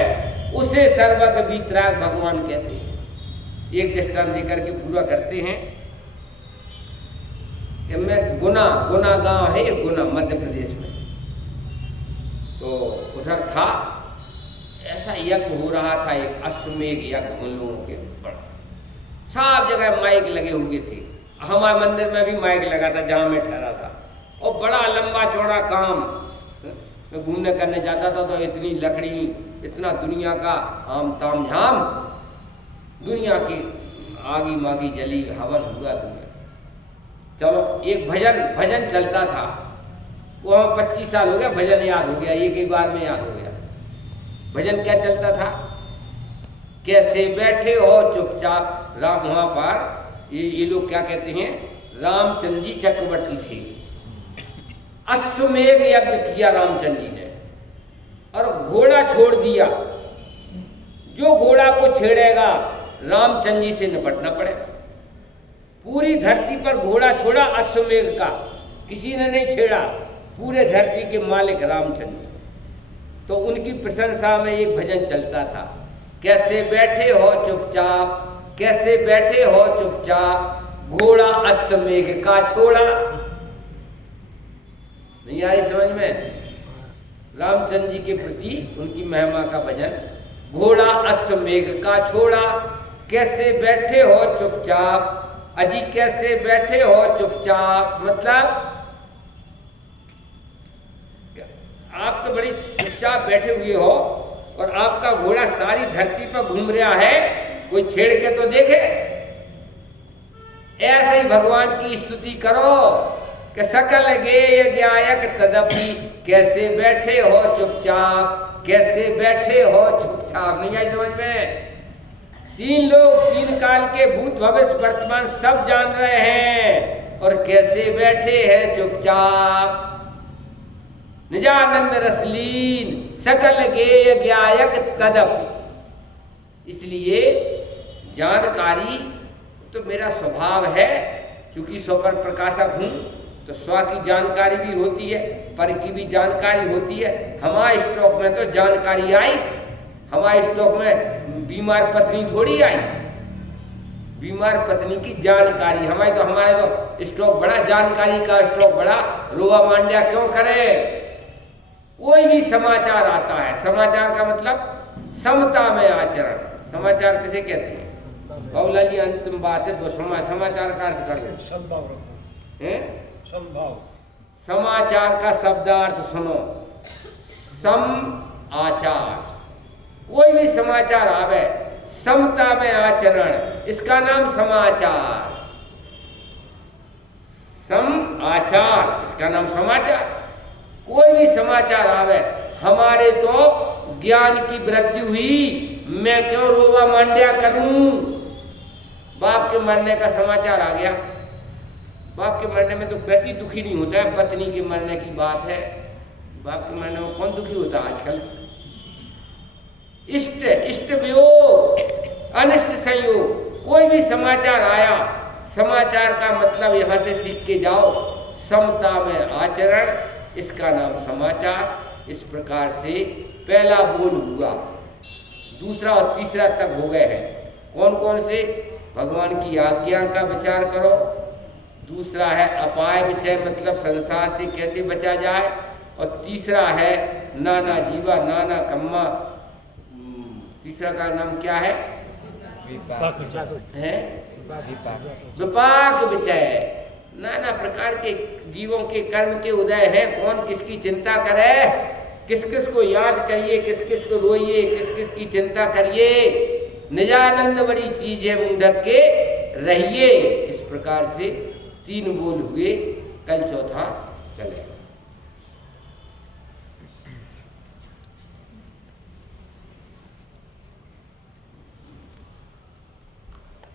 उसे सर्वज्ञ वीतराग भगवान कहते हैं। एक दृष्टांत देकर के पूरा करते हैं। कि मैं गुना गांव है, गुना मध्य प्रदेश में, तो उधर था ऐसा यज्ञ हो रहा था, एक अश्वमेघ यज्ञ उन लोगों के बड़ा, सब जगह माइक लगे हुए थे। हमारे मंदिर में भी माइक लगा था जहाँ मैं ठहरा था, और बड़ा लंबा चौड़ा काम। मैं घूमने करने जाता था तो इतनी लकड़ी, इतना दुनिया का आम ताम झाम, दुनिया की आगी मागी जली, हवन हुआ दुनिया। चलो एक भजन चलता था, वो हम 25 साल हो गया, भजन याद हो गया, एक ही बार में याद हो गया। भजन क्या चलता था? कैसे बैठे हो चुपचाप। राम वहाँ पर ये लोग क्या कहते हैं, रामचंद्र जी चक्रवर्ती थे, अश्वमेघ यज्ञ किया रामचंद्र जी ने, और घोड़ा छोड़ दिया। जो घोड़ा को छेड़ेगा रामचंद्र जी से निपटना पड़ेगा। पूरी धरती पर घोड़ा छोड़ा अश्वमेघ का, किसी ने नहीं छेड़ा, पूरे धरती के मालिक रामचंद्र जी। तो उनकी प्रशंसा में एक भजन चलता था, कैसे बैठे हो चुपचाप, कैसे बैठे हो चुपचाप, घोड़ा अश्वमेघ का छोड़ा। नहीं आई समझ में? रामचंद्र जी के प्रति उनकी महिमा का भजन, घोड़ा अश्वमेघ का छोड़ा, कैसे बैठे हो चुपचाप, अजी कैसे बैठे हो चुपचाप। मतलब आप तो बड़ी चुपचाप बैठे हुए हो और आपका घोड़ा सारी धरती पर घूम रहा है, कोई छेड़ के तो देखे। ऐसे ही भगवान की स्तुति करो कि सकल गेय गायक तदपि, कैसे बैठे हो चुपचाप, कैसे बैठे हो चुपचाप। नहीं आई समझ में? 3 लोग 3 काल के भूत भविष्य वर्तमान सब जान रहे हैं, और कैसे बैठे हैं चुपचाप। निजानंद रसलीन सकल गेय गायक तदपि। इसलिए जानकारी तो मेरा स्वभाव है, क्योंकि स्व पर प्रकाशक हूँ, तो स्व की जानकारी भी होती है, पर की भी जानकारी होती है। हमारे स्टॉक में तो जानकारी आई, हमारे स्टॉक में बीमार पत्नी थोड़ी आई, बीमार पत्नी की जानकारी। हमारे तो स्टॉक बड़ा, जानकारी का स्टॉक बड़ा, रोआ मांड्या क्यों करें। कोई भी समाचार आता है, समाचार का मतलब समता में आचरण। समाचार किसे कहते हैं? बाबूलाल जी अंतिम बात है, तो समाचार का अर्थ कर लो। संभाव रखो, हैं? संभाव। समाचार का शब्दार्थ सुनो, सम आचार। कोई भी समाचार आवे, समता में आचरण, इसका नाम समाचार। सम आचार, इसका नाम समाचार। कोई भी समाचार आवे, हमारे तो ज्ञान की वृद्धि हुई, मैं क्यों रोवा मांड्या करूं। बाप के मरने का समाचार आ गया, बाप के मरने में तो वैसे दुखी नहीं होता है, पत्नी के मरने की बात है, बाप के मरने में कौन दुखी होता है आजकल। इष्ट वियोग, अनिष्ट संयोग, कोई भी समाचार आया, समाचार का मतलब यहाँ से सीख के जाओ, समता में आचरण, इसका नाम समाचार। इस प्रकार से पहला बोल हुआ, दूसरा और तीसरा तक हो गए हैं। कौन कौन से? भगवान की आज्ञा का विचार करो, दूसरा है अपाय विचय, मतलब संसार से कैसे बचा जाए, और तीसरा है नाना जीवा नाना कम्मा। तीसरा का नाम क्या है? विपाक विचय। नाना प्रकार के जीवों के कर्म के उदय हैं, कौन किसकी चिंता करे, किस किस को याद करिए, किस किस को रोइए, किस किस की चिंता करिए। निजानंद बड़ी चीज है, मुंह ढक के रहिए। इस प्रकार से 3 बोल हुए, कल चौथा चले।